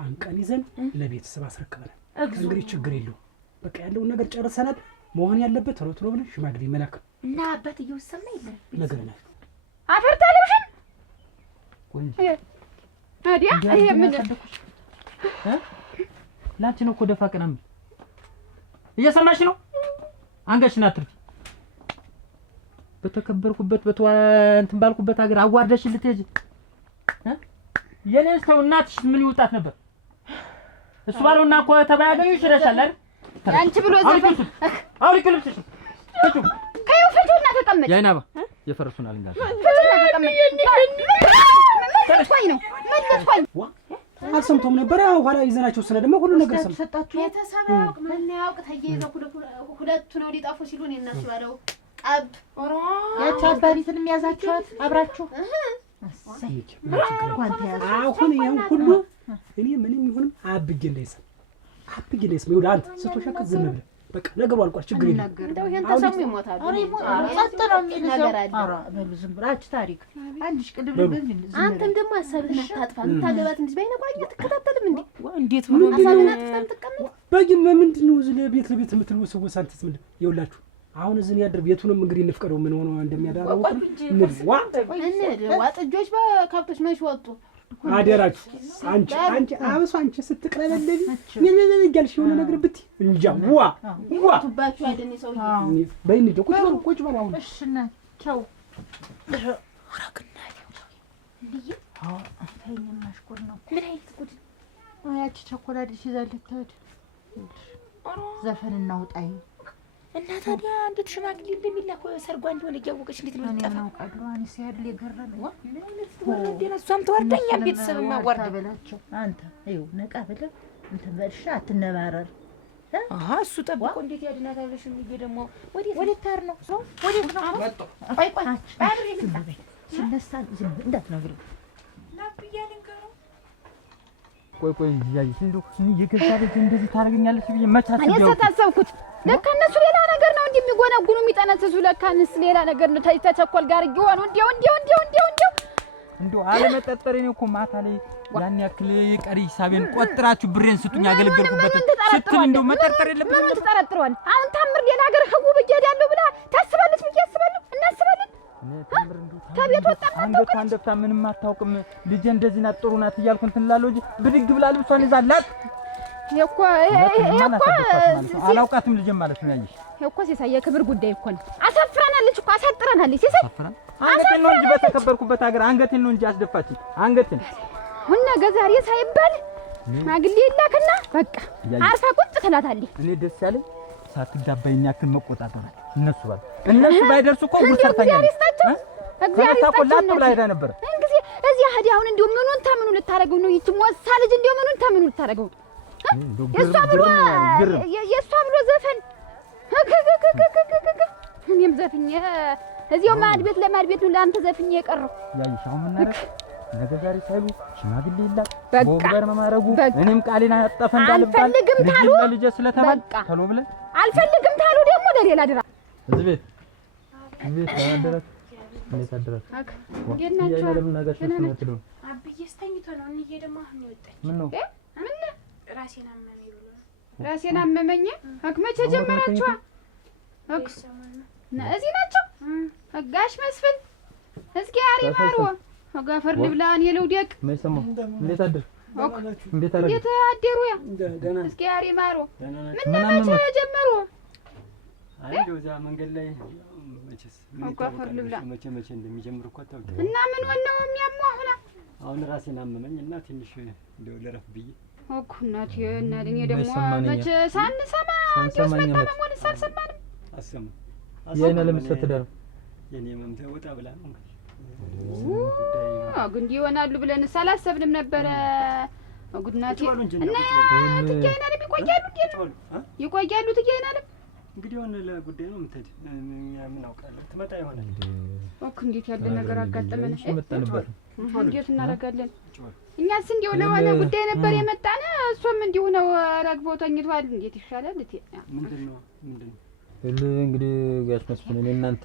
አንቀን ይዘን ለቤተሰብ አስረክበናል። እንግዲህ ችግር የለውም በቃ ያለውን ነገር ጨርሰናል። መሆን ያለበት ቶሎ ብለን ሽማግሌ መላክ እና አባትየው ሰማ ይላል ነገር ነው አፈርታ ልብሽን ታዲያ ይሄ ምን ላንቺ ነው እኮ ደፋ ቀና ምን እየሰማሽ ነው? አንገሽና አትርፊ። በተከበርኩበት እንትን ባልኩበት ሀገር አዋርደሽ ልትሄጂ የኔን ሰው እናትሽ ምን ይውጣት ነበር? እሱ ባለውና እኮ ተባያገኙ ይሽረሻል አይደል? አንቺ ብሎ ዘፈን አውሪ ልብስሽ ፍቱ ከዩ ፍቱና ተቀመጭ። ያይናባ የፈረሱናል እንጋር ፍቱና ተቀመጭ። ተቆይ ነው መልስቆይ አልሰምቶም ነበር። ኋላ ይዘናቸው ስለ ደግሞ ሁሉ ነገር ሰጣችሁ። ቤተሰብ ያውቅ ምን ያውቅ ተየዘው ሁለቱ ነው ሊጣፉ ሲሉ እኔ እና እሱ ባለው ቀብ ያቺ አባሪትን የሚያዛችኋት አብራችሁ አሁን ይሄን ሁሉ እኔ ምንም ይሁንም አብጌ እንዳይሰማ ይኸውልህ አንተ ስትወሸከት ዝም ብለህ በቃ ነገሩ አልቋል። ችግር የለም እንደው ይሄን ተሰሙ ይሞታሉ። ጸጥ ነው የሚል ነገር አለ። ኧረ በሉ ዝም ብላችሁ ታሪክ አንድሽ ቅድም ልብልኝ ዝም ብለህ አንተም ደግሞ አሳብህን አታጥፋ። ታገባት እንጂ ባይነቋኝ ትከታተልም እንዴ? እንዴት ብሎ አሳብህን አጥፋም ተቀመጥ በጊም ምንድን ነው እዚህ ለቤት የምትለው ሰዎች አንተስ ምን ይኸውላችሁ አሁን እዚህ ያድር ቤቱንም እንግዲህ እንፍቀደው ምን ሆኖ እንደሚያዳራው ዋ ጥጆች በከብቶች መች ወጡ። አደራችሁ አንቺ አብሶ አንቺ ስትቀለለልኝ ምን እያልሽ የሆነ ነገር ብትይ እንጃ ዋ ቱባችሁ አይደል ሰው በይን ቁጭ በል አሁን እሺ እና ቻው ወራክና ልይ ተይኝማሽ ጉድ ነው። ምን አይነት ጉድ ያቺ ቸኮላዲሽ ይዛለች ታድ ዘፈን እናውጣይ እና ታዲያ እንዴት ሽማግሌ እንደሚላክ ሰርጓ እንደሆነ እያወቀች እንዴት ነው የምትጠፋው? ነው ቀድሯን ሲያድል የገረመኝ ምን አይነት ወረደና እሷም ተዋርደኛ ቤተሰብ ማዋርደ በላቸው። አንተ ይኸው ነቃ ብለህ እንትን በልሽ አትነባረር። እሱ ጠብቆ እንዴት ያድናታለሽ? እንዴ ደግሞ ወዴት ታር ነው ሰው ወዴት ነው? ቆይ ሲነሳ ዝም እንዳትነግሪው ቆይ ያይሽ እንደው የገዛ ልጅ እንደዚህ ታደርገኛለሽ ብዬ መቻስ እኔ ተታሰብኩት። ለካ እነሱ ሌላ ነገር ነው እንደሚጎነጉኑ የሚጠነስሱ። ለካ እነሱ ሌላ ነገር ነው ተቸኮል ጋር ይሆኑ እንደው አለመጠጠሬ ነው እኮ ማታ ላይ ያን ያክል ቀሪ ሂሳቤን ቆጥራችሁ ብሬን ስጡኝ አገለገልኩበት ስትል እንደው መጠርጠር የለብንም። ምን ተጠረጥሯል? አሁን ታምር ሌላ ነገር ህጉ ብያዳለሁ ብላ ታስባለች ብዬ አስባለሁ። እናስባለን ከቤት ወጣ አንገቷን ደፍታ ምንም አታውቅም። ልጄ እንደዚህ ናት ጥሩ ናት እያልኩ እንትን እላለሁ እንጂ ብድግ ብላ ልብሷን ይዛ ላጥ እኮ አላውቃትም ልጄ ማለት ነው። ያየሽ እኮ ሲሳይ የክብር ጉዳይ እኮ ነው። አሳፍራናለች እኮ አሳጥራናለች። ሲሳይ አንገቴን ነው እንጂ በተከበርኩበት ሀገር አንገቴን ነው እንጂ አስደፋችኝ። አንገቴን ሁን ነገ ዛሬ ሳይባል ሽማግሌ ይላክና በቃ አርፋ ቁጭ ትላታለህ። እኔ ደስ ያለኝ ሳትጋባኝ ያክል መቆጣጠር እነሱ ባይደርሱ እኮ ጉድ ሰርተኛል። እግዚአብሔር ይስጣቸው ብላ ሄዳ ነበር። እንግዲህ እዚህ ሀዲ አሁን እንደው ምኑን ተምኑ ልታረገው ነው? ይቺ ሞሳ ልጅ እንደው ምኑን ተምኑ ልታረገው? የእሷ ብሎ ዘፈን እኔም ዘፍኜ እዚያው ማድ ቤት ለማድ ቤት ነው ለአንተ ዘፍኜ የቀረው። ያይሽ አሁን ምን አደረግ ነገ ዛሬ ሳይሉ ሽማግሌ ይላክ ወንበር መማረጉ እኔም ቃሌን አጠፈ እንዳልባል አልፈልግም ታሉ ልጅ ስለተባል ተሎ ብለን አልፈልግም ታሉ ደግሞ ለሌላ ድራ እዚህ ቤት ታደረክ እንዴት አደረክ ገናቸው ለምን ነገር ተስመጥሉ አብዬ ስተኝቶ ነው እንዬ ደግሞ አሁን ይወጣኝ ምን ነው ምን ራሴን አመመኝ ብሎ ራሴን አመመኝ መቼ ጀመራችሁ? እዚህ ናቸው ጋሽ መስፍን እስኪ አሪ ማሮ ጋፈር ልብላን የለውደቅ ማይሰማ እንዴት አደር እንዴት አደረ እንዴት አደሩ ያ እስኪ አሪ ማሮ ምን መቼ ጀመሩ? አይ ዶዛ መንገድ ላይ መቼስ ጋፈር ልብላ መቼ እንደሚጀምር እኮ ታውቂ እና ምን ወነው የሚያሟ አሁን ራሴን አመመኝ እና ትንሽ እንደው ለረፍ ብዬ እኮ እናቴ እና እኔ ደግሞ መቼ ሳንሰማ እንዴውስ መጣመሞን ሳልሰማንም አሰማ የኔ ለምሰት ዳር የኔ መምተ ወጣ ብላ ነው ግን ይሆናሉ ብለን ሳላሰብንም ነበረ። ጉድናቴ እና ትገይናል ይቆያሉ ይቆያሉ ትገይናል እንግዲህ ሆነ ለጉዳይ ነው የምትሄድ ምን አውቃለሁ ትመጣ ይሆናል እኮ እንዴት ያለ ነገር አጋጠመን መጣንበት እንዴት እናደርጋለን እኛስ እንዲው ለሆነ ጉዳይ ነበር የመጣነ እሱም እንዲሁ ነው ረግቦ ተኝቷል እንዴት ይሻላል ምንድነው እንግዲህ ጋሽ መስፍን እኔ እናንተ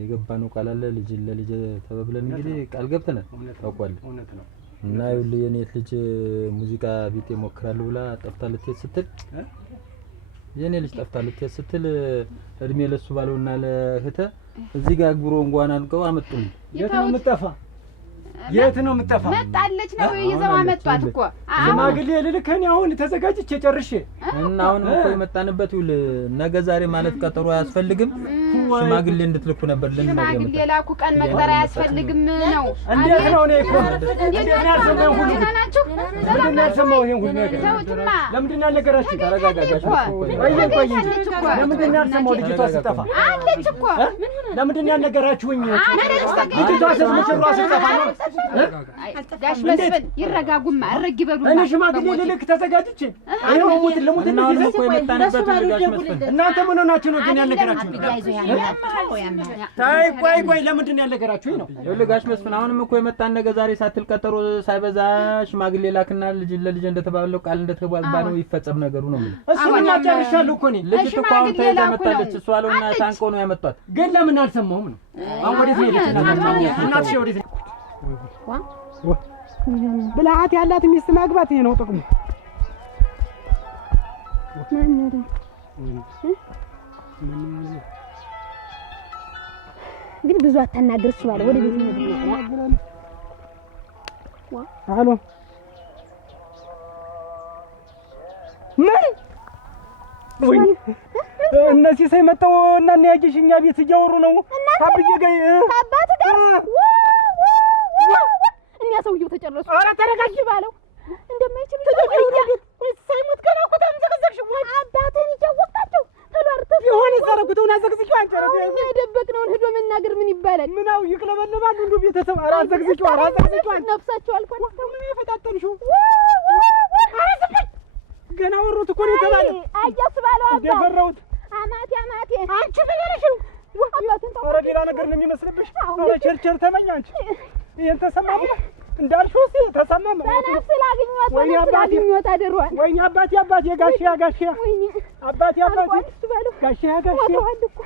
የገባነው ቃል አለ ልጅ ለልጅ ተበብለን እንግዲህ ቃል ገብተናል ታውቃለህ እውነት ነው እና ይኸውልህ የኔ ልጅ ሙዚቃ ቢጤ ሞክራለሁ ብላ ጠፍታ ልትሄድ ስትል የኔ ልጅ ጠፍታ ልትሄድ ስትል እድሜ ለሱ ባለውና ለህተ እዚህ ጋር ጉሮ እንኳን አንቀው አመጡኝ የት ነው የምትጠፋ የት ነው የምትጠፋ መጣለች ነው ይዘው አመጣት እኮ ሽማግሌ ልልከኝ አሁን ተዘጋጅቼ ጨርሼ እና አሁን እኮ የመጣንበት ይል ነገ ዛሬ ማለት ቀጠሮ አያስፈልግም ሽማግሌ እንድትልኩ ነበር ልንነገር ሽማግሌ ላኩ ቀን መቅጠር አያስፈልግም ነው እንዴት ነው እኔ እኮ እንዴት ነው ሁሉ ናችሁ ለምን ያልሰማው ይሄን ሁሉ ነገር ተውትማ ለምንድን ነው ያልነገራችሁ ተረጋጋጋችሁ ቆይ ለምንድን ነው ያልሰማው ልጅቷ ስትጠፋ አለች እኮ ለምንድን ነው ያልነገራችሁኝ ልጅቷ ስትጠፋ ነው ጋሽ መስፍን ይረጋጉማ እረግ ይበሉ እኔ ሽማግሌ ልልክ ተዘጋጅቼ አይሆን ሙት ለሙት ነው እኮ የመጣንበት ጋሽ መስፍን እናንተ ምን ሆናችሁ ነው ግን ያልነገራችሁ ታይ ቆይ ለምንድን ነው ያልነገራችሁ ነው ይኸውልህ ጋሽ መስፍን አሁንም እኮ የመጣን ነገ ዛሬ ሳትል ቀጠሮ ሳይበዛ ሽማግሌ ላክና ልጅ ለልጅ እንደተባለው ቃል እንደተባለው ይፈጸም ነገሩ ነው ማለት እሱን ማጨርሻለሁ እኮ እኔ ልጅ እኮ አሁን ተይዛ መጣለች እሷ አለውና ታንቀው ነው ያመጣት ግን ለምን አልሰማሁም ነው አሁን ወዴት ነው የሄደች እናትሽ ወዴት ነው ብልሃት ያላት ሚስት ማግባት ይሄ ነው ጥቅሙ ግን ብዙ አታናግር እሱ ባለ ወደ ቤት ነው አሎ ምን ወይ እነዚህ ሳይመጣው እና ያጂሽኛ ቤት እያወሩ ነው ታብዬ ጋር አባት ጋር እኛ ሰውየው ተጨረሱ ኧረ ተረጋጊ ባለው እንደማይችል ሳይሞት ገና እኮ ታምዘገዘግሽ አባቴን እያወቃቸው ተሏርተው የሆነ ዘረጉተውን አዘግዝቂው አንጨረተ የደበቅነውን ሄዶ መናገር ምን ይባላል ምናው ይቅለበለባሉ እንዱ ቤተሰብ ኧረ አዘግዝቂው ነፍሳቸው አልኳል ምን የፈጣጠንሽው ገና ወሮት እኮ ነው የተባለ አያስ ባለው አባ ደፈራውት አማቴ አንቺ ምን ሆነሽ ነው ኧረ ሌላ ነገር ነው የሚመስልብሽ ኧረ ቸርቸር ተመኝ አንቺ ይሄን ተሰማሁ እንዳልሽው ተሰማማ ነፍስ ላግኝወት አደረዋል ወይኔ አባቴ ጋሼ አባቴ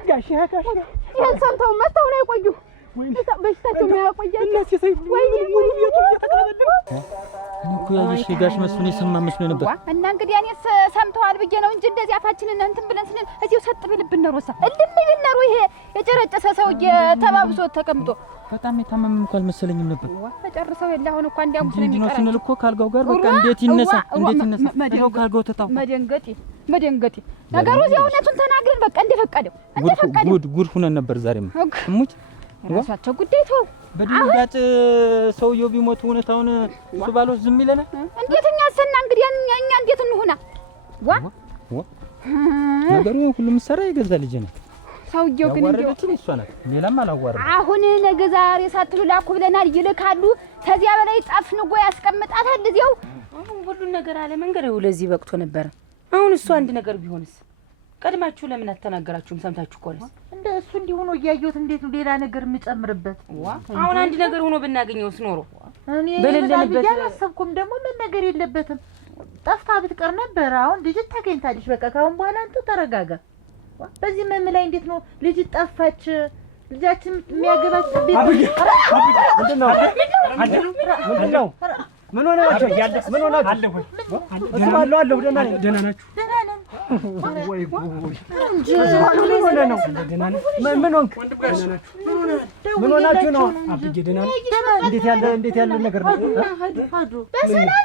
ጋሼ ይሄን ሰምተው መተው ነው የቆዩ በሽታቸው የሚያቆያቸው እነዚህ ሰይ ወይኔ ሙሉ ቤቱ እየተቀበለ እኮ ያሽ ጋሽ መስፍን የሰማ መስሎ ነበር እና እንግዲህ እኔስ ሰምተዋል ብዬ ነው እንጂ እንደዚህ አፋችንን እንትን ብለን ስንል እዚሁ ሰጥ ብልብን ነው ሮሳ እልም ቢነሩ ይሄ የጨረጨሰ ሰውዬ ተባብሶ ተቀምጦ በጣም የታመመ እንኳን መሰለኝም ነበር ተጨርሰው የለ አሁን እንኳን እንዲያም ስለሚቀር ስንል እኮ ካልጋው ጋር በቃ እንዴት ይነሳ ይኸው ካልጋው ተጣው መደንገጤ ነገሩ እዚያው እውነቱን ተናግረን በቃ እንደፈቀደው ጉድ ሁነን ነበር ዛሬማ እሙት ራሳቸው ጉዳይ ተው። በድንጋጤ ሰውየው ቢሞት እውነታውን እሱ ባለው ዝም ይለናል? እንዴት እኛ ሰና እንግዲህ እኛ እንዴት እንሆና? ዋ ነገሩ ሁሉም ሰራ የገዛ ልጅ ነው። ሰውየው ግን እንደው እሷ ናት፣ ሌላም አላዋረደ። አሁን ነገ ዛሬ ሳትሉ ላኩ ብለናል፣ ይልካሉ። ከዚያ በላይ ጠፍንጎ ያስቀምጣታል እዚያው። አሁን ሁሉን ነገር አለ መንገር ይኸው ለዚህ በቅቶ ነበር። አሁን እሱ አንድ ነገር ቢሆንስ ቀድማችሁ ለምን አተናገራችሁም? ሰምታችሁ ቆለስ እንደ እሱ እንዲሆኑ እያየሁት እንዴት ነው ሌላ ነገር የምጨምርበት? አሁን አንድ ነገር ሆኖ ብናገኘውስ ኖሮ እኔ በሌለንበት አላሰብኩም። ደግሞ ምን ነገር የለበትም ጠፍታ ብትቀር ነበር። አሁን ልጅ ታገኝታለሽ። በቃ ካሁን በኋላ አንተ ተረጋጋ። በዚህ መም ላይ እንዴት ነው ልጅ ጠፋች? ልጃችን የሚያገባች ቤት ምንድነው? ምን ሆናችሁ? ምን ሆናችሁ? አለሁ እስማለሁ አለሁ። ደህና ነኝ። ደህና ናችሁ? ደህና ነን። ወይ ጉድ! ምን ሆነ ነው? ደህና ነኝ። ምን ሆንክ? ምን ሆናችሁ ነው? አብዬ ደህና ነኝ። እንዴት ያለ ነገር ነው? በሰላም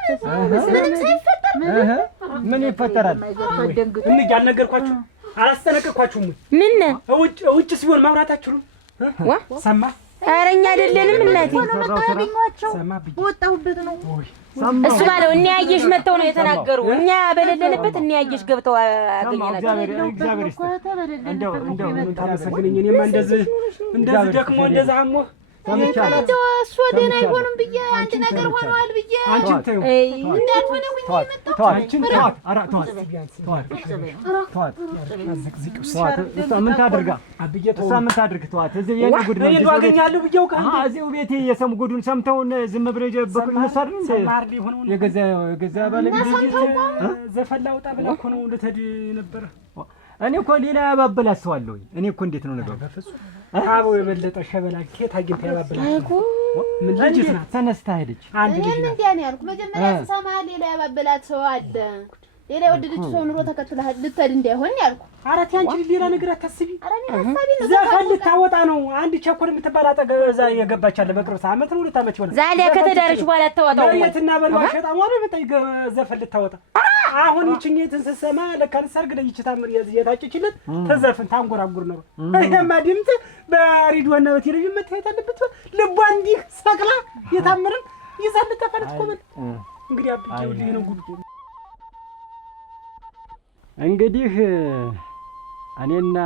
ምንም ሳይፈጠር ምን ይፈጠራል? እንዴ ያልነገርኳችሁ አላስጠነቀቅኳችሁም? ምን ውጭ ሲሆን ማውራታችሁ ሰማ? ኧረ እኛ አይደለንም እናቴ። ወጣሁበት ነው እሱ ባለው እኛ ያየሽ መተው ነው የተናገሩ። እኛ በሌለንበት እኛ ያየሽ ገብተው አገኘናቸው። እግዚአብሔር ይስጥ። እንደው ታመሰግነኝ። እኔማ እንደዚህ ደክሞ እንደዛ አሞ እንደው እሱ ደህና አይሆንም ብዬ አንድ ነገር ሆነዋል ብዬ አንቺን ተይው እንዳልሆነ ውኝ መጣሁ። አንቺን ተዋት። ኧረ ተዋት። እሷ ምን ታድርጋ? እሷ ምን ታድርግ? ተዋት። እዚህ የኔ ጉድ ነው። እዚህ አገኛለሁ ብዬው ቃል እዚሁ ቤቴ የሰሙ ጉዱን ሰምተውን ዝም ብለው የጀበቁኝ መሳድን የገዛ ባለቤት ዘፈን ላውጣ ብላ እኮ ነው ልትሄድ ነበረ። እኔ እኮ ሌላ ያባብላት ሰው አለኝ። እኔ እኮ እንዴት ነው ነገሩ? በፍጹም አበው የበለጠ ሸበላ ኬት አግኝታ ያባብላት? ምን ልጅ ናት? ተነስታ ሄደች። አንድ ልጅ ናት። እንዴ ነው ያልኩ። መጀመሪያ ስሰማ ሌላ ያባብላት ሰው አለ፣ ሌላ የወደደች ሰው ኑሮ ተከትላ ልትሄድ እንዳይሆን ያልኩ። አራት ያንቺ ሌላ ነገር አታስቢ። ኧረ እኔ ሀሳቢ ነው ዘፈን ልታወጣ ነው። አንድ ቸኮል የምትባል አጠገብ እዛ የገባች አለ። በቅርብ ዓመት ነው 2 ዓመት ይሆናል። ዛሊያ ከተዳረች በኋላ አታወጣው የትና በልዋ ሸጣም ወሬ መጣ ዘፈን ልታወጣ። አሁን ይችኝትን ስትሰማ ለካን ሰርግ ለይች ታምር የታጨችለት ተዘፍን ታንጎራጉር ነው። ይሄማ ድምጽ በሬዲዮና በቴሌቪዥን መታየት አለበት። ልቧ እንዲህ ሰቅላ የታምርን ይዛል ተፈለት ኮመን እንግዲህ አብጄው ልጅ ነው ጉድ። እንግዲህ እኔና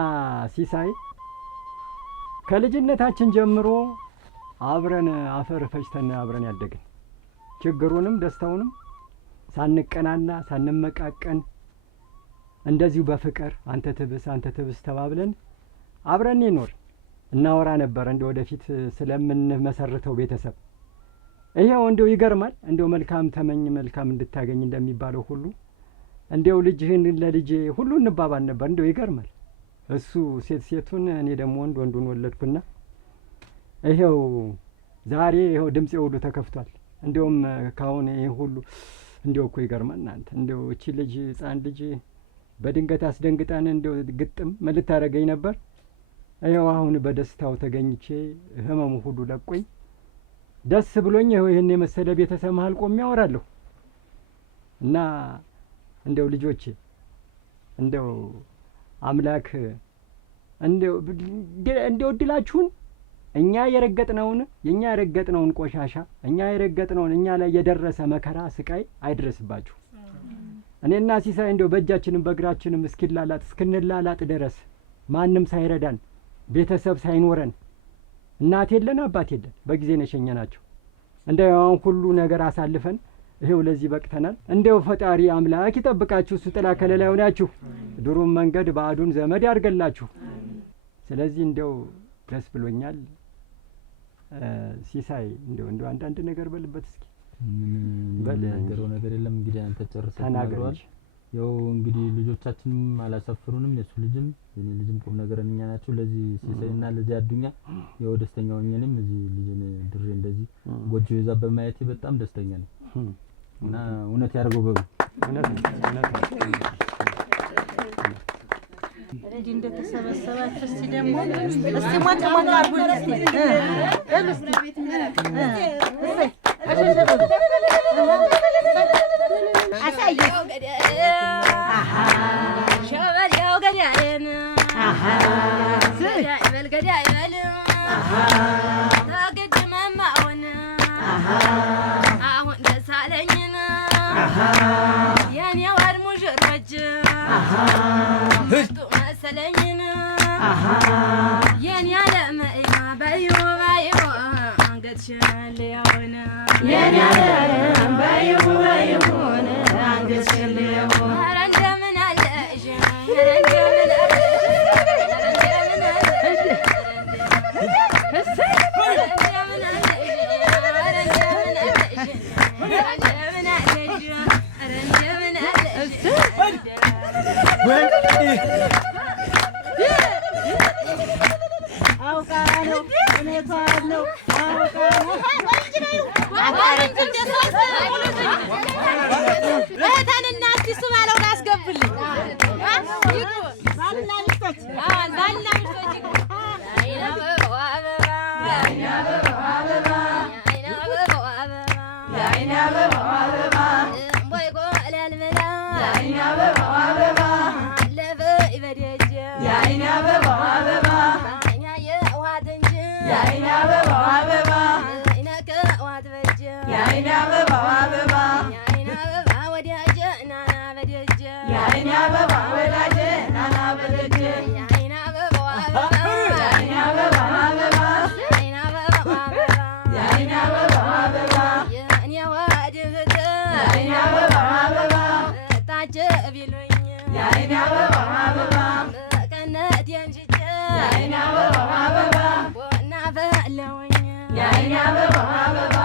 ሲሳይ ከልጅነታችን ጀምሮ አብረን አፈር ፈጭተን አብረን ያደግን፣ ችግሩንም ደስታውንም ሳንቀናና ሳንመቃቀን እንደዚሁ በፍቅር አንተ ትብስ ተባብለን አብረን ይኖር እናወራ ነበር። እንደው ወደፊት ስለምንመሰርተው ቤተሰብ ይሄው እንደው ይገርማል። እንደው መልካም ተመኝ መልካም እንድታገኝ እንደሚባለው ሁሉ እንደው ልጅህን ለልጄ ሁሉ እንባባል ነበር። እንደው ይገርማል። እሱ ሴቱን እኔ ደግሞ ወንዱን ወለድኩና ይሄው ዛሬ ይሄው ድምጼ ሁሉ ተከፍቷል። እንደውም ካሁን ይሄ ሁሉ እንደው እኮ ይገርማል እናንተ። እንደው እቺ ልጅ ሕፃን ልጅ በድንገት አስደንግጣን እንደው ግጥም ምን ልታረገኝ ነበር። ይሄው አሁን በደስታው ተገኝቼ ህመሙ ሁሉ ለቆኝ ደስ ብሎኝ ይሄን የመሰለ ቤተሰብ መሀል ቆሜ አወራለሁ እና እንደው ልጆቼ እንደው አምላክ እንደው እድላችሁን እኛ የረገጥነውን ቆሻሻ እኛ ላይ የደረሰ መከራ ስቃይ አይድረስባችሁ። እኔና ሲሳይ እንደው በእጃችንም በእግራችንም እስክንላላጥ ድረስ ማንም ሳይረዳን ቤተሰብ ሳይኖረን እናት የለን አባት የለን በጊዜ ነሸኘናቸው። እንደው አሁን ሁሉ ነገር አሳልፈን ይሄው ለዚህ በቅተናል። እንደው ፈጣሪ አምላክ ይጠብቃችሁ፣ እሱ ጥላ ከለላ ይሆናችሁ፣ ድሩም መንገድ ባዱን ዘመድ ያርገላችሁ። ስለዚህ እንደው ደስ ብሎኛል። ሲሳይ እንደው አንዳንድ ነገር በልበት እስኪ በለገረው ነገር የለም። እንግዲህ አንተ ጨርሰህ ተናግረዋል። ያው እንግዲህ ልጆቻችንም አላሳፍሩንም፣ የሱ ልጅም የኔ ልጅም ቁም ነገር እኛ ናቸው። ለዚህ ሲሳይና ለዚህ አዱኛ ያው ደስተኛው እኛንም እዚህ ልጅን ድሬ እንደዚህ ጎጆ ይዛ በማየቴ በጣም ደስተኛ ነኝ። እና እውነት ያርገው በሉ እውነት እንዴ እንደተሰበሰባችሁ እስቲ ደግሞ እስቲ ሞት አርጉት አሳየው ሸበል ያው ገዳይን ገዳይ በል መሰለኝን የኔ ዓለም በይው በይው አንገትሽን ልየውን የኔ ዓለም በይው በይው አንገትሽን ልየውን ኧረ እንደምን አለሽ ኧረ እንደምን እህታንና እስኪ እሱ ባለውን አስገቡልኝ። ባልና ሚስቶች ባልና ሚስቶች የዓይን አበባው አበባ የዓይን አበባው አበባ የዓይን አበባው አበባ የዓይን አበባው አበባ እምቦይ ቆለል ብላ የዓይን አበባው አበባ አለፈ በደጀ የዓይን አበባው አበባ አይን ያየኋት እንጂ የዓይን አበባው አበባ ይነከዋት በጀ የዓይን አበባው አበባ የዓይን አበባ ወዳጀ ናና በደጀ የዓይን አበባ ወዳጀ ናና በደጀ የዓይን አበባው አበባ የዓይን አበባው አበባ የዓይን አበባው አበባ የዓይን አበባው አበባ የእኔ ወድህት የዓይን አበባው አበባ ታጀብ ይሉኝ የዓይን አበባው አበባ በቀነቴን ሽጬ የዓይን አበባው አበባ ቡና ፈለውኝ የዓይን አበባው አበባ